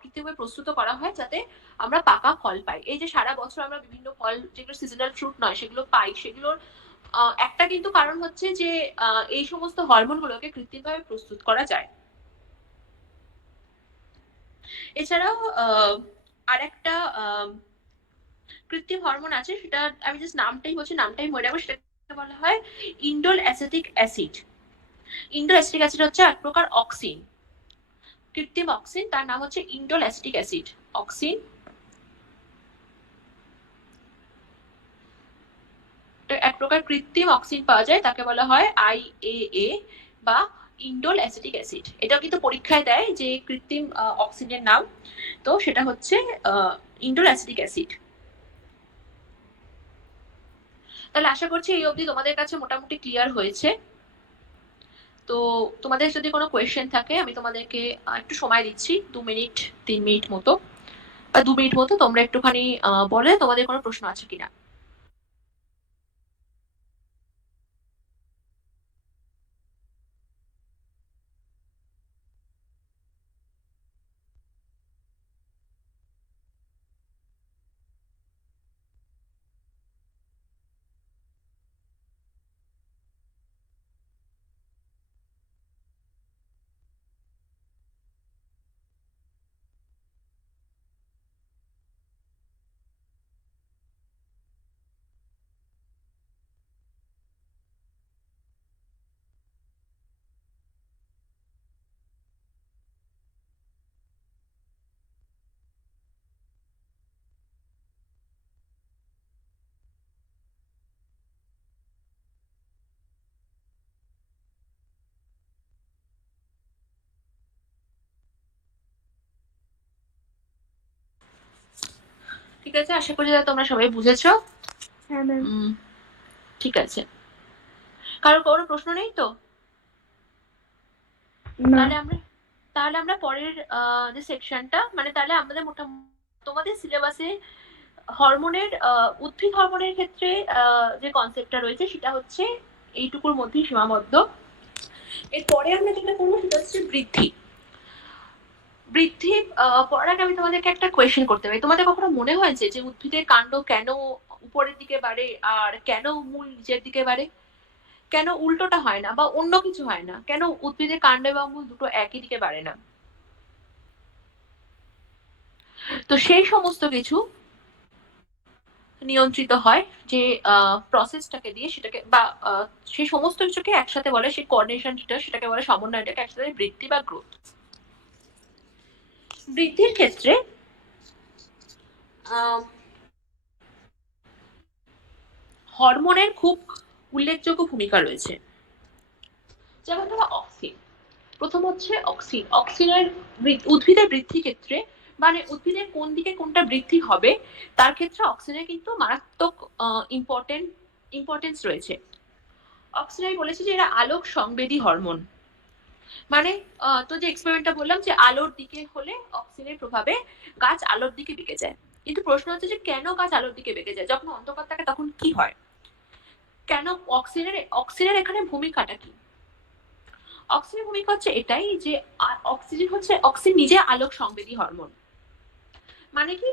কৃত্রিমভাবে প্রস্তুত করা হয় যাতে আমরা পাকা ফল পাই। এই যে সারা বছর আমরা বিভিন্ন ফল যেগুলো সিজনাল ফ্রুট নয় সেগুলো পাই, সেগুলোর একটা কিন্তু কারণ হচ্ছে যে এই সমস্ত হরমোনগুলোকে কৃত্রিমভাবে প্রস্তুত করা যায়। এছাড়াও আরেকটা কৃত্রিম হরমোন আছে, সেটা আমি জাস্ট নামটাই মনে রাখবো। সেটা বলা হয় indole acetic acid. Indole acetic acid হচ্ছে এক প্রকার অক্সিন, কৃত্রিম অক্সিন, তার নাম হচ্ছে ইন্ডোল অ্যাসিটিক অ্যাসিড। অক্সিন এক প্রকার কৃত্রিম অক্সিন পাওয়া যায়, তাকে বলা হয় IAA বা ইন্ডোল অ্যাসিটিক অ্যাসিড। এটাও কিন্তু পরীক্ষায় দেয় যে কৃত্রিম অক্সিনের নাম, তো সেটা হচ্ছে ইন্ডোল অ্যাসিটিক অ্যাসিড। তাহলে আশা করছি এই অবধি তোমাদের কাছে মোটামুটি ক্লিয়ার হয়েছে। তো তোমাদের যদি কোনো কোয়েশ্চেন থাকে আমি তোমাদেরকে একটু সময় দিচ্ছি, 2 মিনিট 3 মিনিট মতো বা 2 মিনিট মতো, তোমরা একটুখানি বলে তোমাদের কোনো প্রশ্ন আছে কিনা। ঠিক আছে, আশা করি তোমরা সবাই বুঝেছো। হ্যাঁ ম্যাম। ঠিক আছে, কারোর কোনো প্রশ্ন নেই তো? না। তাহলে আমরা পরের যে সেকশনটা, মানে তাহলে আমাদের মোটামুটি তোমাদের সিলেবাসে হরমোনের উদ্ভিদ হরমোনের ক্ষেত্রে যে কনসেপ্টটা রয়েছে সেটা হচ্ছে এইটুকুর মধ্যেই সীমাবদ্ধ। এরপরে আমরা যেটা করবো সেটা হচ্ছে বৃদ্ধি। বৃদ্ধি পড়ার আগে আমি তোমাদেরকে একটা কোয়েশ্চেন করতে পারি। তোমাদের কখনো মনে হয়েছে যে উদ্ভিদের কাণ্ড কেন উপরের দিকে বাড়ে আর কেন মূল নিচের দিকে বাড়ে? কেন উল্টোটা হয় না বা অন্য কিছু হয় না? কেন উদ্ভিদের কাণ্ড এবং মূল দুটো একই দিকে বাড়ে না? তো সেই সমস্ত কিছু নিয়ন্ত্রিত হয় যে প্রসেসটাকে দিয়ে, সেটাকে বা সেই সমস্ত কিছুকে একসাথে বলে, সেই কোঅর্ডিনেশনটা সেটাকে বলে, সমন্বয়টাকে একসাথে বৃদ্ধি বা গ্রোথ। বৃদ্ধির ক্ষেত্রে হরমোনের খুব উল্লেখযোগ্য ভূমিকা রয়েছে। যেমন ধরো অক্সিন, প্রথম হচ্ছে অক্সিন। অক্সিনের উদ্ভিদের বৃদ্ধি ক্ষেত্রে, মানে উদ্ভিদের কোন দিকে কোনটা বৃদ্ধি হবে তার ক্ষেত্রে অক্সিনের কিন্তু মারাত্মক ইম্পর্টেন্স রয়েছে। অক্সিন আমি বলেছি যে এরা আলোক সংবেদী হরমোন, মানে তো যে এক্সপেরিমেন্টটা বললাম যে আলোর দিকে হলে অক্সিনের প্রভাবে গাছ আলোর দিকে বেঁকে যায়। কিন্তু প্রশ্ন হচ্ছে যে কেন গাছ আলোর দিকে বেঁকে যায়? যখন অন্ধকার থাকে তখন কি হয়? কেন অক্সিজেনের এখানে ভূমিকাটা কি? অক্সিজেনের ভূমিকা হচ্ছে এটাই যে অক্সিজেন নিজে আলোক সংবেদী হরমোন। মানে কি,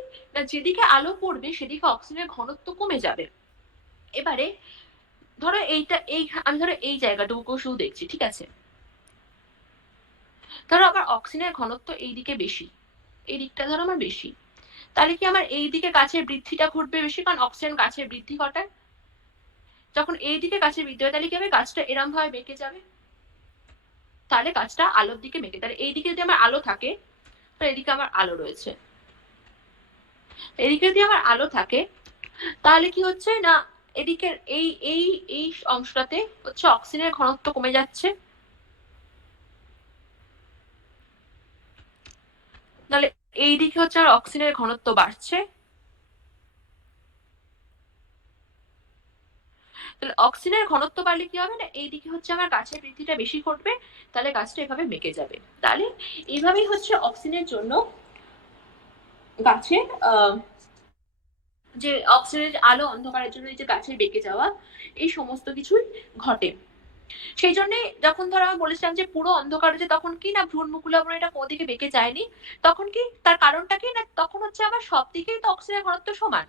যেদিকে আলো পড়বে সেদিকে অক্সিজেনের ঘনত্ব কমে যাবে। এবারে ধরো এইটা, আমি ধরো এই জায়গাটুকু শুধু দেখছি, ঠিক আছে? ধরো আমার অক্সিজেনের ঘনত্ব এই দিকে বেশি, এই দিকটা ধরো আমার বেশি, তাহলে কি আমার এই দিকে গাছের বৃদ্ধিটা ঘটবে বেশি, কারণ অক্সিজেন গাছের বৃদ্ধি ঘটায়। যখন এই দিকে গাছের বৃদ্ধি হয়, তাহলে কি হবে, গাছটা এরম ভাবে বেঁকে যাবে, তাহলে গাছটা আলোর দিকে বেঁকে, তাহলে এই দিকে যদি আমার আলো থাকে, তো এদিকে আমার আলো রয়েছে, এদিকে যদি আমার আলো থাকে, তাহলে কি হচ্ছে না, এদিকের এই এই এই অংশটাতে হচ্ছে অক্সিজেনের ঘনত্ব কমে যাচ্ছে, তাহলে এই দিকে হচ্ছে আর অক্সিজেনের ঘনত্ব বাড়ছে, তাহলে অক্সিজেনের ঘনত্ব বাড়লে কি হবে না, এইদিকে হচ্ছে আমার গাছের বৃদ্ধিটা বেশি ঘটবে, তাহলে গাছটা এভাবে বেঁকে যাবে। তাহলে এইভাবেই হচ্ছে অক্সিজেনের জন্য গাছের যে অক্সিজেনের আলো অন্ধকারের জন্য এই যে গাছের বেঁকে যাওয়া, এই সমস্ত কিছুই ঘটে। সেই জন্য যখন ধরো আমি বলেছিলাম যে পুরো অন্ধকার হচ্ছে, তখন কি না ভ্রূণমুকুলাবরণ এটা কোনো দিকে বেঁকে যায়নি, তখন কি তার কারণটা কি না, তখন হচ্ছে আমার সব দিকেই তো অক্সিজেনের ঘনত্ব সমান।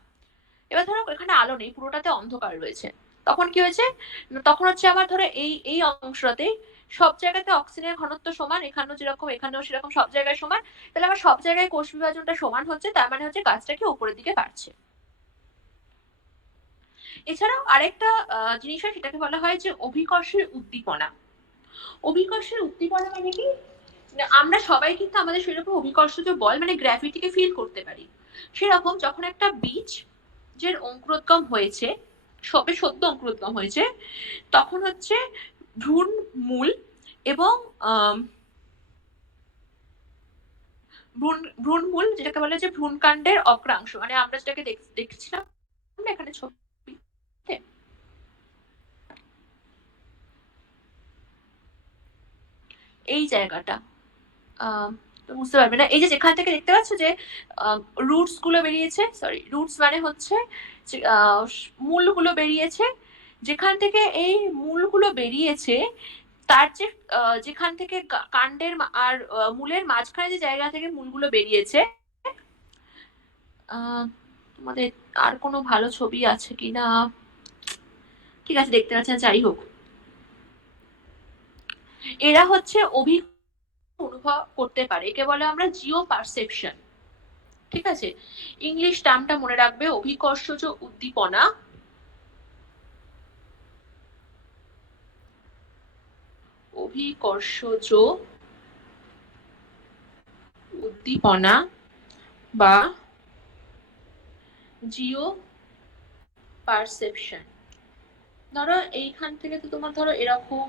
এবার ধরো এখানে আলো নেই, পুরোটাতে অন্ধকার রয়েছে, তখন কি হয়েছে, তখন হচ্ছে আমার ধরো এই এই অংশটাতে সব জায়গাতে অক্সিজেনের ঘনত্ব সমান, এখানেও যেরকম এখানেও সেরকম সব জায়গায় সমান, তাহলে আমার সব জায়গায় কোষ বিভাজনটা সমান হচ্ছে, তার মানে হচ্ছে গাছটাকে উপরের দিকে বাড়ছে। এছাড়াও আরেকটা জিনিস হয়, সেটাকে বলা হয় যে অভিকর্ষের উদ্দীপনা। অভিকর্ষের উদ্দীপনা মানে কি, আমরা সবাই কিন্তু আমাদের সেরকম অভিকর্ষজ বল মানে গ্র্যাভিটিকে ফিল করতে পারি। সেরকম যখন একটা বীজ যে অঙ্কুরোদ্গম হয়েছে, সবে সদ্য অঙ্কুরোদ্গম হয়েছে, তখন হচ্ছে ভ্রূণ মূল এবং ভ্রূণমূল যেটাকে বলে যে ভ্রূণকাণ্ডের অগ্রাংশ, মানে আমরা যেটাকে দেখছিলাম এখানে ছবিতে, এই জায়গাটা বুঝতে পারবে না, এই যে যেখান থেকে দেখতে পাচ্ছ যে রুটস গুলো বেরিয়েছে, সরি রুটস মানে হচ্ছে মূলগুলো বেরিয়েছে, যেখান থেকে এই মূলগুলো বেরিয়েছে, তার যে যেখান থেকে কাণ্ডের আর মূলের মাঝখানে যে জায়গা থেকে মূলগুলো বেরিয়েছে, তোমাদের আর কোনো ভালো ছবি আছে কিনা, ঠিক আছে দেখতে পাচ্ছেন, যাই হোক, এরা হচ্ছে অনুভব করতে পারে, একে বলে আমরা জিও পারসেপশন, ঠিক আছে? ইংলিশ টার্মটা মনে রাখবে, অভিকর্ষজ উদ্দীপনা, অভিকর্ষজ উদ্দীপনা বা জিও পারসেপশন। ধরো এইখান থেকে তো তোমার ধরো এরকম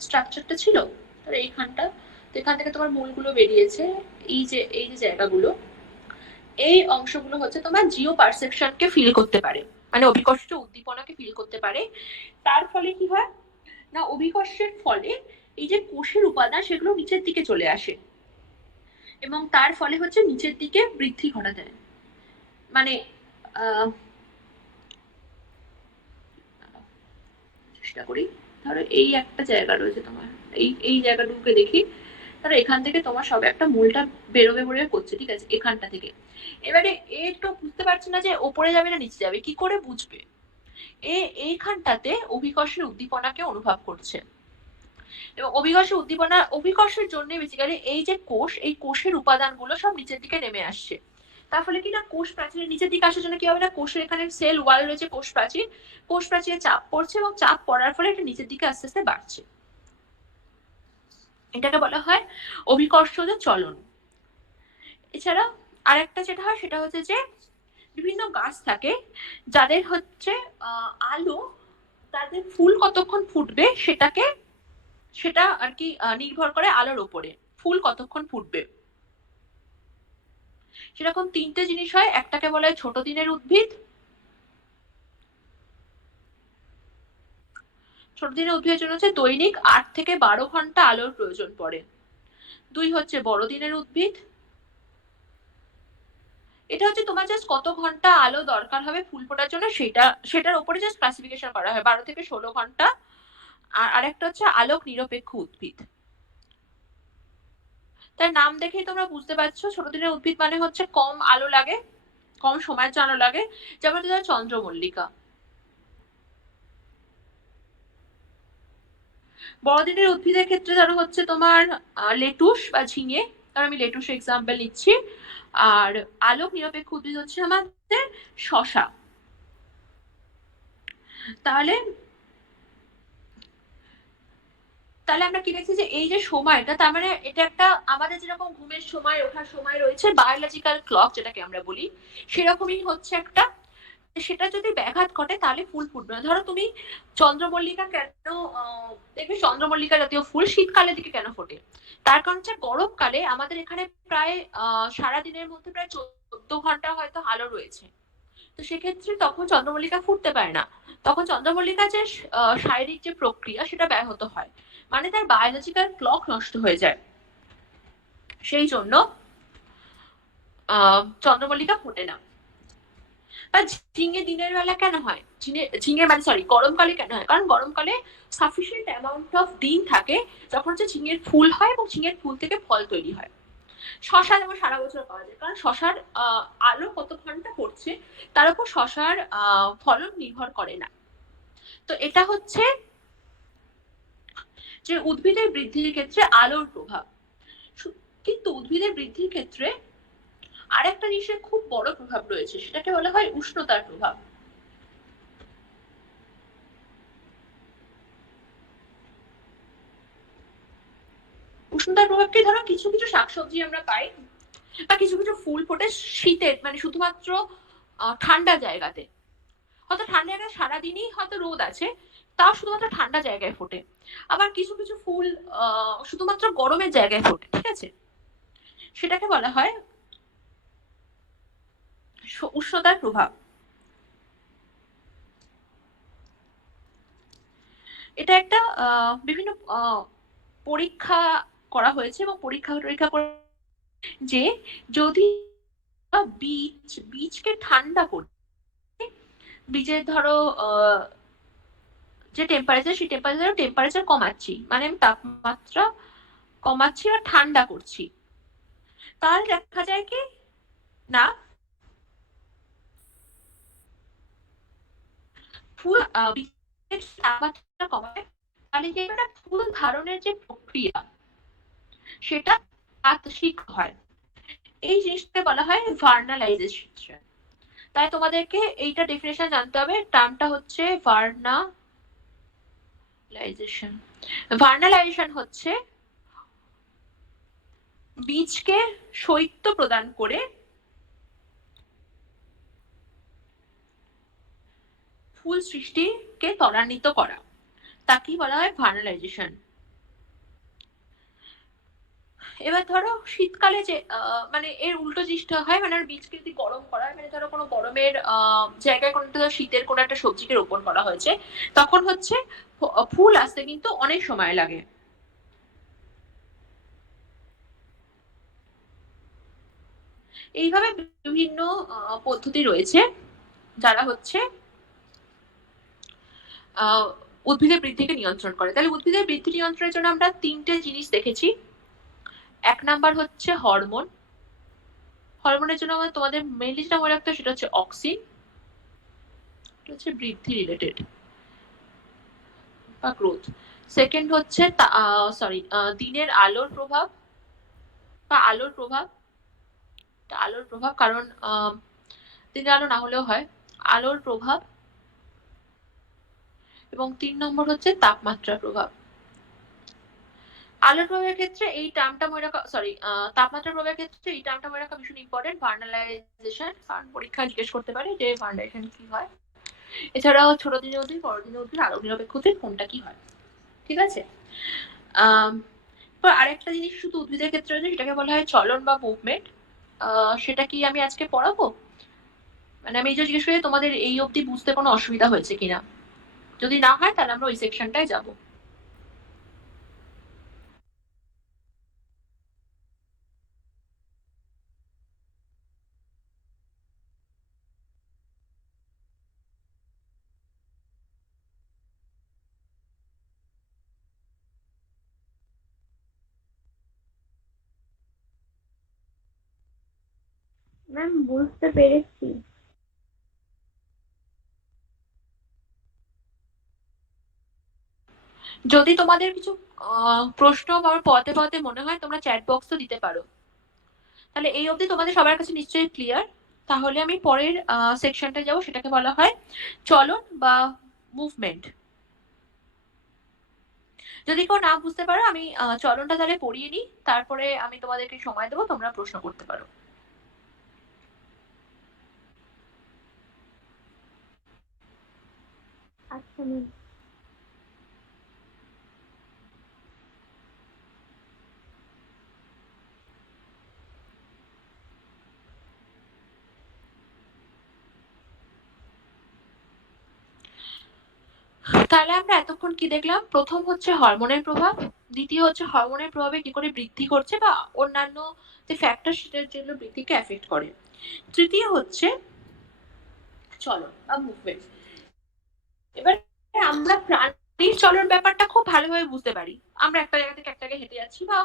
স্ট্রাকচারটা ছিল, ধরো এইখানটা, তো এখান থেকে তোমার মূলগুলো বেরিয়েছে, এই যে জায়গাগুলো, এই অংশগুলো হচ্ছে তোমার জিও পারসেপশনকে ফিল করতে পারে, মানে অভিকর্ষজ উদ্দীপনাকে ফিল করতে পারে। তার ফলে কি হয় না, অভিকর্ষের ফলে এই যে কোষের উপাদান সেগুলো নিচের দিকে চলে আসে, এবং তার ফলে হচ্ছে নিচের দিকে বৃদ্ধি ঘটাতে, মানে চেষ্টা করি, ধরো এই একটা জায়গা রয়েছে তোমার, এই জায়গাটুকুকে দেখি, ধরো এখান থেকে তোমার সবে একটা মূলটা বেরোবে বেরোবে করছে, ঠিক আছে, এখানটা থেকে। এবারে এ তো বুঝতে পারছে না যে ওপরে যাবে না নিচে যাবে, কি করে বুঝবে, এইখানটাতে অভিকর্ষের উদ্দীপনাকে অনুভব করছে, এবং অভিকর্ষের জন্য বেসিক্যালি এই যে কোষ, এই কোষের উপাদানগুলো সব নিচের দিকে নেমে আসছে। তার ফলে কি না, কোষ প্রাচীরের নিচের দিকে আসার জন্য কি হবে না, কোষের এখানে সেল ওয়াল রয়েছে, কোষ প্রাচীরে চাপ পড়ছে, এবং চাপ পড়ার ফলে এটা নিচের দিকে আস্তে আস্তে বাড়ছে, এটাকে বলা হয় অভিকর্ষজ চলন। এছাড়া আরেকটা যেটা হয় সেটা হচ্ছে যে বিভিন্ন গাছ থাকে যাদের হচ্ছে আলো, তাদের ফুল কতক্ষণ ফুটবে সেটা আর কি নির্ভর করে আলোর ওপরে, ফুল কতক্ষণ ফুটবে। সেরকম তিনটে জিনিস হয়, একটাকে বলা হয় ছোট দিনের উদ্ভিদ, ছোট দিনের উদ্ভিদের জন্য হচ্ছে দৈনিক 8 থেকে 12 ঘন্টা আলোর প্রয়োজন পড়ে। 2 হচ্ছে বড় দিনের উদ্ভিদ, এটা হচ্ছে তোমার জাস্ট কত ঘন্টা আলো দরকার হবে ফুল ফোটার জন্য, সেটার উপরে জাস্ট ক্লাসিফিকেশন করা হয়, 12 থেকে 16 ঘন্টা। আর আরেকটা হচ্ছে আলোক নিরপেক্ষ উদ্ভিদ। তাই নাম দেখেই তোমরা বুঝতে পারছো, ছোট দিনের উদ্ভিদ মানে হচ্ছে কম আলো লাগে, কম সময়ের জন্য আলো লাগে, যেমন ধরো চন্দ্রমল্লিকা, বড়দিনের উদ্ভিদের ক্ষেত্রে ধরো হচ্ছে তোমার লেটুস বা ঝিঙে, ধরো আমি লেটুস এক্সাম্পল নিচ্ছি। আর আলোক নিরপেক্ষ উদ্ভিদ হচ্ছে আমাদের শশা। তাহলে তাহলে আমরা কি দেখছি যে এই যে সময়টা, তার মানে এটা একটা আমাদের যেরকম ঘুমের সময় ওঠার সময় রয়েছে বায়োলজিক্যাল ক্লক যেটাকে আমরা বলি, সেরকমই হচ্ছে একটা, সেটা যদি ব্যাঘাত ঘটে তাহলে ফুল ফুটবে না। ধরো তুমি চন্দ্রমল্লিকা কেন দেখবে চন্দ্রমল্লিকা জাতীয় ফুল শীতকালের দিকে কেন ফোটে, তার কারণ হচ্ছে গরমকালে আমাদের এখানে প্রায় সারাদিনের মধ্যে প্রায় 14 ঘন্টা হয়তো আলো রয়েছে। তো সেক্ষেত্রে তখন চন্দ্রমল্লিকা ফুটতে পারে না, তখন চন্দ্রমল্লিকা যে শারীরিক যে প্রক্রিয়া সেটা ব্যাহত হয়, মানে তার বায়োলজিক্যাল ক্লক নষ্ট হয়ে যায়। সেই জন্য চন্দ্রমল্লিকা ফোটে না। বা ঝিঙে দিনের বেলা কেন হয়, ঝিঙে মানে সরি গরমকালে কেন হয়, কারণ গরমকালে সাফিসিয়েন্ট অ্যামাউন্ট অফ দিন থাকে যখন হচ্ছে ঝিঙের ফুল হয় এবং ঝিঙের ফুল থেকে ফল তৈরি হয়। শশা যেমন সারা বছর পাওয়া যায়, কারণ শশার আলো কত ঘন্টা পড়ছে তার উপর শশার ফলন নির্ভর করে না। তো এটা হচ্ছে যে উদ্ভিদের বৃদ্ধির ক্ষেত্রে আলোর প্রভাব। কিন্তু উদ্ভিদের বৃদ্ধির ক্ষেত্রে আরেকটা জিনিসের খুব বড় প্রভাব রয়েছে, সেটাকে বলা হয় উষ্ণতার প্রভাব। উষ্ণতার প্রভাবটি ধরো কিছু কিছু শাকসবজি আমরা পাই বা কিছু কিছু ফুল ফোটে শীতের মানে শুধুমাত্র ঠান্ডা জায়গাতে, হয়তো ঠান্ডা জায়গায় সারাদিনই হয়তো রোদ আছে, তাও শুধুমাত্র ঠান্ডা জায়গায় ফোটে। আবার কিছু কিছু ফুল শুধুমাত্র গরমের জায়গায় ফোটে, ঠিক আছে, সেটাকে বলা হয় উষ্ণতার প্রভাব। এটা একটা বিভিন্ন পরীক্ষা করা হয়েছে এবং পরীক্ষা টরীক্ষা করে যে যদি বীজকে ঠান্ডা করে, বীজের ধরো যে টেম্পারেচার সেই টেম্পারেচার কমাচ্ছি, মানে আমি তাপমাত্রা কমাচ্ছি বা ঠান্ডা করছি, তাহলে দেখা যায় কি না ফুল তাপমাত্রা কমায়, তাহলে যে একটা ফুল ধারণের যে প্রক্রিয়া সেটা আংশিক হয়। এই জিনিসটাকে বলা হয় ভার্নালাইজেশন। তাই তোমাদেরকে এইটা ডেফিনেশন জানতে হবে, টার্মটা হচ্ছে ভার্নালাইজেশন। ভার্নালাইজেশন হচ্ছে বীজকে শৈত্য প্রদান করে ফুল সৃষ্টিকে ত্বরান্বিত করা, তাকেই বলা হয় ভার্নালাইজেশন। এবার ধরো শীতকালে যে মানে এর উল্টো জিনিসটা হয়, মানে বীজকে যদি গরম করা হয়, মানে ধরো কোনো গরমের জায়গায় কোনো একটা শীতের কোনো একটা সবজিকে রোপণ করা হয়েছে, তখন হচ্ছে ফুল আসতে কিন্তু অনেক সময় লাগে। এইভাবে বিভিন্ন পদ্ধতি রয়েছে যারা হচ্ছে উদ্ভিদের বৃদ্ধিকে নিয়ন্ত্রণ করে। তাহলে উদ্ভিদের বৃদ্ধি নিয়ন্ত্রণের জন্য আমরা তিনটে জিনিস দেখেছি। এক নাম্বার হচ্ছে হরমোন। হরমোনের জন্য আমাদের তোমাদের মেইনলি যেটা মনে রাখতে হবে সেটা হচ্ছে অক্সিন, এটা হচ্ছে বৃদ্ধি রিলেটেড বা গ্রোথ। সেকেন্ড হচ্ছে সরি দিনের আলোর প্রভাব বা আলোর প্রভাব, আলোর প্রভাব কারণ দিনের আলো না হলেও হয়, আলোর প্রভাব। এবং 3 নম্বর হচ্ছে তাপমাত্রার প্রভাব। আলোর প্রভাবের ক্ষেত্রে এই টার্মটা মনে রাখা, সরি তাপমাত্রার প্রভাবের ক্ষেত্রে এই টার্মটা মনে রাখা ভীষণ ইম্পর্টেন্ট, ভার্নালাইজেশন, কারণ পরীক্ষা জিজ্ঞেস করতে পারে যে ভার্নালাইজেশন কি হয়। এছাড়াও ছোট দিনের উদ্ভিদ, বড় দিনের উদ্ভিদ, আলোক নিরপেক্ষ উদ্ভিদ কোনটা কি হয়, ঠিক আছে। আরেকটা জিনিস শুধু উদ্ভিদের ক্ষেত্রে রয়েছে, সেটাকে বলা হয় চলন বা মুভমেন্ট। সেটা কি আমি আজকে পড়াবো, মানে আমি এই যে জিজ্ঞেস করি তোমাদের এই অবধি বুঝতে কোনো অসুবিধা হয়েছে কিনা, যদি না হয় তাহলে আমরা ওই সেকশনটায় যাবো। ম্যাম বুঝতে পেরেছি। যদি তোমাদের কিছু প্রশ্ন বা পদে পদে মনে হয় তোমরা চ্যাট বক্সও দিতে পারো। তাহলে এই অবধি তোমাদের সবার কাছে নিশ্চয়ই ক্লিয়ার। তাহলে আমি পরের সেকশনটা যাবো, সেটাকে বলা হয় চলন বা মুভমেন্ট। যদি কেউ না বুঝতে পারো আমি চলনটা তাহলে পড়িয়ে নিই, তারপরে আমি তোমাদেরকে সময় দেবো, তোমরা প্রশ্ন করতে পারো। আচ্ছা ম্যাম। তাহলে আমরা এতক্ষণ কি দেখলাম? প্রথম হচ্ছে হরমোনের প্রভাব, দ্বিতীয় হচ্ছে হরমোনের প্রভাবে কি করে বৃদ্ধি করছে বা অন্যান্য যে ফ্যাক্টর সেটার জন্য বৃদ্ধিকে এফেক্ট করে, তৃতীয় হচ্ছে চলন বা মুভমেন্ট। এবার আমরা প্রাণীর চলন ব্যাপারটা খুব ভালোভাবে বুঝতে পারি। আমরা একটা জায়গা থেকে একটা জায়গায় হেঁটে যাচ্ছি বা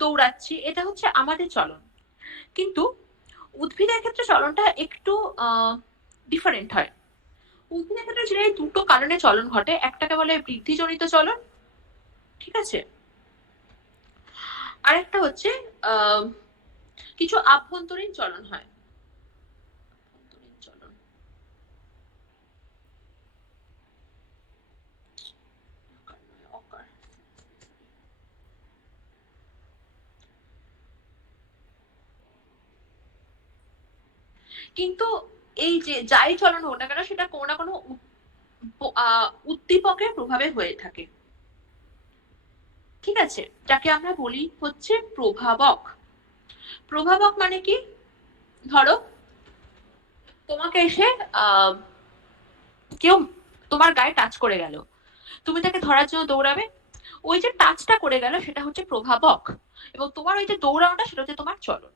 দৌড়াচ্ছি, এটা হচ্ছে আমাদের চলন। কিন্তু উদ্ভিদের ক্ষেত্রে চলনটা একটু ডিফারেন্ট হয়। উদ্ভিদের ক্ষেত্রে যেটা দুটো কারণে চলন ঘটে, একটাকে বলে বৃদ্ধিজনিত চলন, ঠিক আছে, আরেকটা হচ্ছে কিছু আভ্যন্তরীণ চলন হয়। চলন কিন্তু এই যে যাই চলন হোক না কেন, সেটা কোনো না কোনো উদ্দীপকের প্রভাবে হয়ে থাকে, ঠিক আছে, যাকে আমরা বলি হচ্ছে প্রভাবক। প্রভাবক মানে কি? ধরো তোমাকে এসে কেউ তোমার গায়ে টাচ করে গেল, তুমি তাকে ধরার জন্য দৌড়াবে, ওই যে টাচটা করে গেল সেটা হচ্ছে প্রভাবক, এবং তোমার ওই যে দৌড়ানোটা সেটা হচ্ছে তোমার চলন।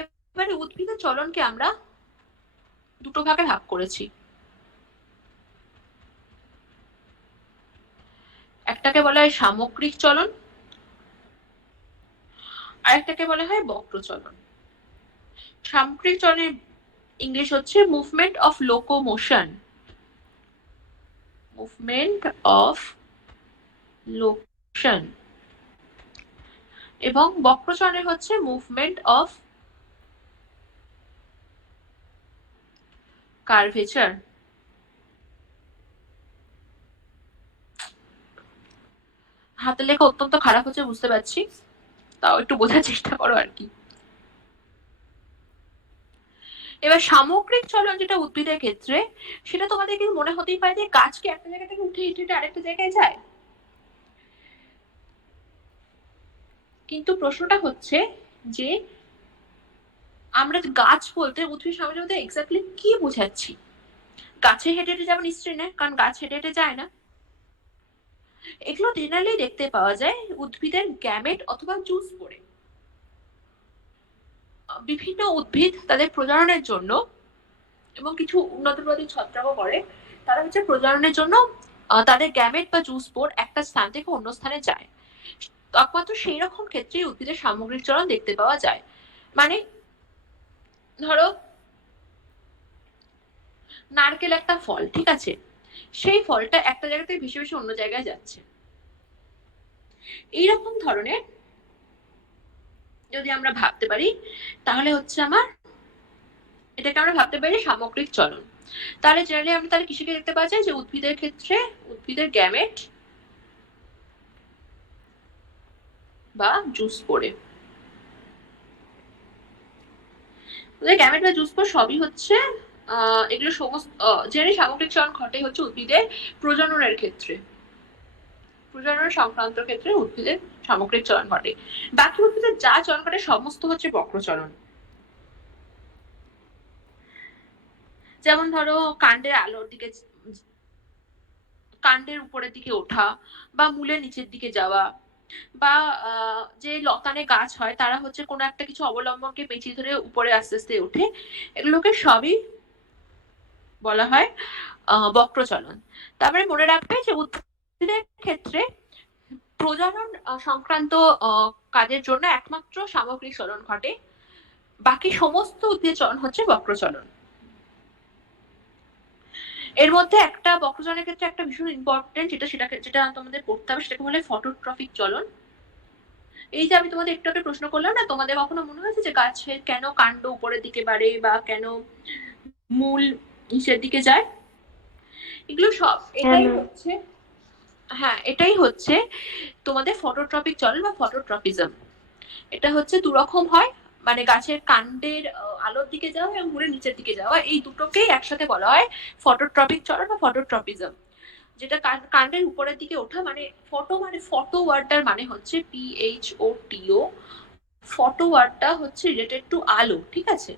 এবারে উদ্ভিদের চলনকে আমরা দুটো ভাগে ভাগ করেছি, একটাকে বলা হয় সামগ্রিক চলন, আর একটাকে বলা হয় বক্র চলন। সামগ্রিক চলনের ইংলিশ হচ্ছে movement of locomotion, movement of locomotion, এবং বক্র চলনের হচ্ছে মুভমেন্ট অফ কার্ভেচার। হাতের লেখা অত্যন্ত খারাপ হচ্ছে বুঝতে পারছি, তাও একটু বোঝার চেষ্টা করো আর কি। এবার সামগ্রিক চলন যেটা উদ্ভিদের ক্ষেত্রে, সেটা তোমাদের কিন্তু মনে হতেই পারে যে গাছ কি একটা জায়গা থেকে উঠে হেঁটে আরেকটা জায়গায় যায়, কিন্তু প্রশ্নটা হচ্ছে যে আমরা গাছ বলতে উদ্ভিদ সামনে বলতে এক্স্যাক্টলি কি বোঝাচ্ছি? গাছে হেঁটে হেঁটে যাবো নিশ্চয়ই না, কারণ গাছ হেঁটে হেঁটে যায় না। এগুলো জেনারেলি দেখতে পাওয়া যায় উদ্ভিদের গ্যামেট অথবা জুস পড়ে। বিভিন্ন উদ্ভিদ তাদের প্রজননের জন্য, এবং কিছু উন্নত প্রজাতির ছত্রাকও করে, তারা হচ্ছে প্রজননের জন্য তাদের গ্যামেট বা জুস স্পোর একটা স্থান থেকে অন্য স্থানে যায়। একমাত্র সেই রকম ক্ষেত্রেই উদ্ভিদের সামগ্রিক চলন দেখতে পাওয়া যায়। মানে ধরো নারকেল একটা ফল, ঠিক আছে, সেই ফলটা একটা জায়গা থেকে ভেসে ভেসে অন্য জায়গায় যাচ্ছে। এইরকম ধরনের যদি আমরা ভাবতে পারি, তাহলে হচ্ছে এটাকে আমরা ভাবতে পারি সামগ্রিক চলন। তাহলে জেনারেলি আমরা তাহলে কৃষিকে দেখতে পাওয়া যায় যে উদ্ভিদের ক্ষেত্রে উদ্ভিদের গ্যামেট বা জুস পড়ে, গ্যামেট বা জুস পর সবই হচ্ছে এগুলো সমস্ত জেনারেলি সামগ্রিক চলন ঘটে হচ্ছে উদ্ভিদের প্রজননের ক্ষেত্রে, প্রজনন সংক্রান্ত ক্ষেত্রে উদ্ভিদের সামগ্রিক চলন ঘটে। বাকি উদ্ভিদের যা চলন ঘটে সমস্ত হচ্ছে বক্রচলন। যেমন ধরো কাণ্ডের আলোর দিকে, কাণ্ডের উপরের দিকে ওঠা, বা মূলের নিচের দিকে যাওয়া, বা যে লতানে গাছ হয় তারা হচ্ছে কোনো একটা কিছু অবলম্বনকে পেঁচিয়ে ধরে উপরে আস্তে আস্তে ওঠে, এগুলোকে সবই বলা হয় বক্রচলন। তারপরে মনে রাখবে যে উদ্ভিদের ক্ষেত্রে প্রজনন সংক্রান্ত কাজের জন্য একমাত্র সামগ্রিক চলন ঘটে, বাকি সমস্ত উদ্ভিদ চলন হচ্ছে বক্রচলন। এর মধ্যে একটা বক্রচলনের ক্ষেত্রে একটা ভীষণ ইম্পর্টেন্ট যেটা তোমাদের পড়তে হবে, সেটাকে বলে ফটোট্রপিক চলন। এই যে আমি তোমাদের একটু আগে প্রশ্ন করলাম না, তোমাদের কখনো মনে হয়েছে যে গাছের কেন কাণ্ড উপরের দিকে বাড়ে বা কেন মূল নিচের দিকে যায়? এগুলো সব এটাই হচ্ছে তোমাদের ফটোট্রপিক চলন বা ফটোট্রপিজম। এটা হচ্ছে দুরকম হয়, মানে গাছের কাণ্ডের আলোর দিকে যাওয়া এবং মূলের নিচের দিকে যাওয়া, এই দুটোকেই একসাথে বলা হয় ফটোট্রপিক চলন বা ফটোট্রপিজম। যেটা কাণ্ডের উপরের দিকে ওঠা, মানে ফটো ওয়ার্ডটার মানে হচ্ছে PHOTO। ফটো ওয়ার্ডটা হচ্ছে রিলেটেড টু আলো, ঠিক আছে?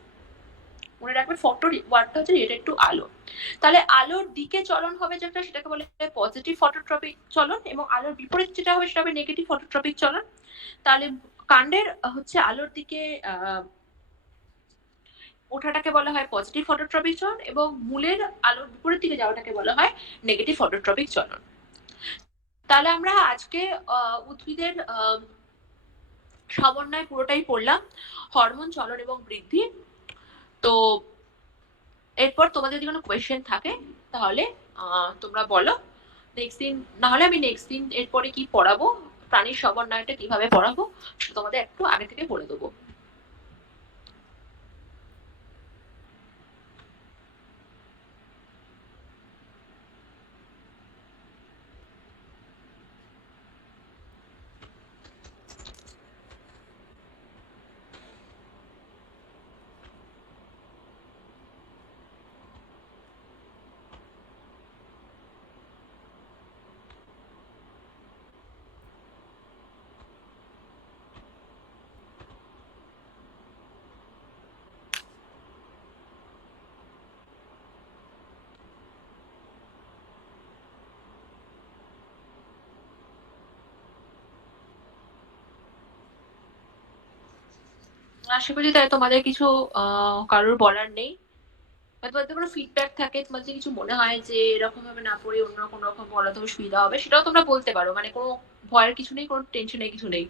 মনে রাখবে ফটো ওয়ার্ডটা হচ্ছে রিলেটেড টু আলো। তাহলে আলোর দিকে চলন হবে যেটা, সেটাকে বলে পজিটিভ ফটোট্রপিক চলন, এবং আলোর বিপরীত যেটা হবে সেটা হবে নেগেটিভ ফটোট্রপিক চলন। তাহলে কাণ্ডের হচ্ছে আলোর দিকে ওঠাটাকে বলা হয় পজিটিভ ফটোট্রপিক চলন, এবং মূলের আলোর বিপরীত দিকে যাওয়াটাকে বলা হয় নেগেটিভ ফটোট্রপিক চলন। তাহলে আমরা আজকে উদ্ভিদের সমন্বয় পুরোটাই পড়লাম, হরমোন, চলন এবং বৃদ্ধি। তো এরপর তোমাদের যদি কোনো কোয়েশ্চেন থাকে তাহলে তোমরা বলো। নেক্সট দিন না হলে আমি নেক্সট দিন এরপরে কি পড়াবো, প্রাণীর সমন্বয়টা কিভাবে পড়াবো তোমাদের একটু আগে থেকে বলে দেবো। আশা করি তাই তোমাদের কিছু কারোর বলার নেই। তোমাদের কোনো ফিডব্যাক থাকে, তোমাদের কিছু মনে হয় যে এরকম ভাবে না পড়ে অন্য কোনো রকম বলা তোমার সুবিধা হবে, সেটাও তোমরা বলতে পারো। মানে কোনো ভয়ের কিছু নেই, কোনো টেনশনের কিছু নেই।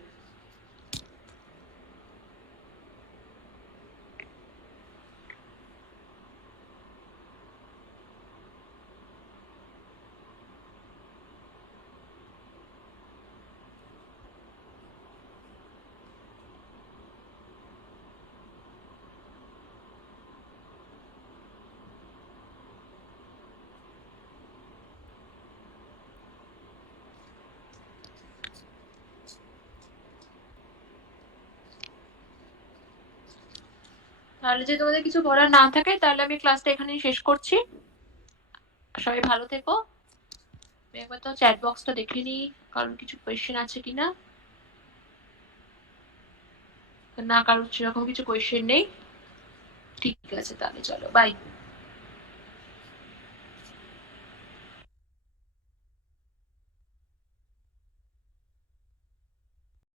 তাহলে যদি তোমাদের কিছু বলার না থাকে তাহলে আমি ক্লাসটা এখানেই শেষ করছি। সবাই ভালো থেকো। আমি একবার তো চ্যাট বক্সটা দেখে নিই কারোর কিছু কোয়েশ্চেন আছে কিনা। না, কারোর সেরকম কিছু কোয়েশ্চেন নেই। ঠিক আছে, তাহলে চলো, বাই।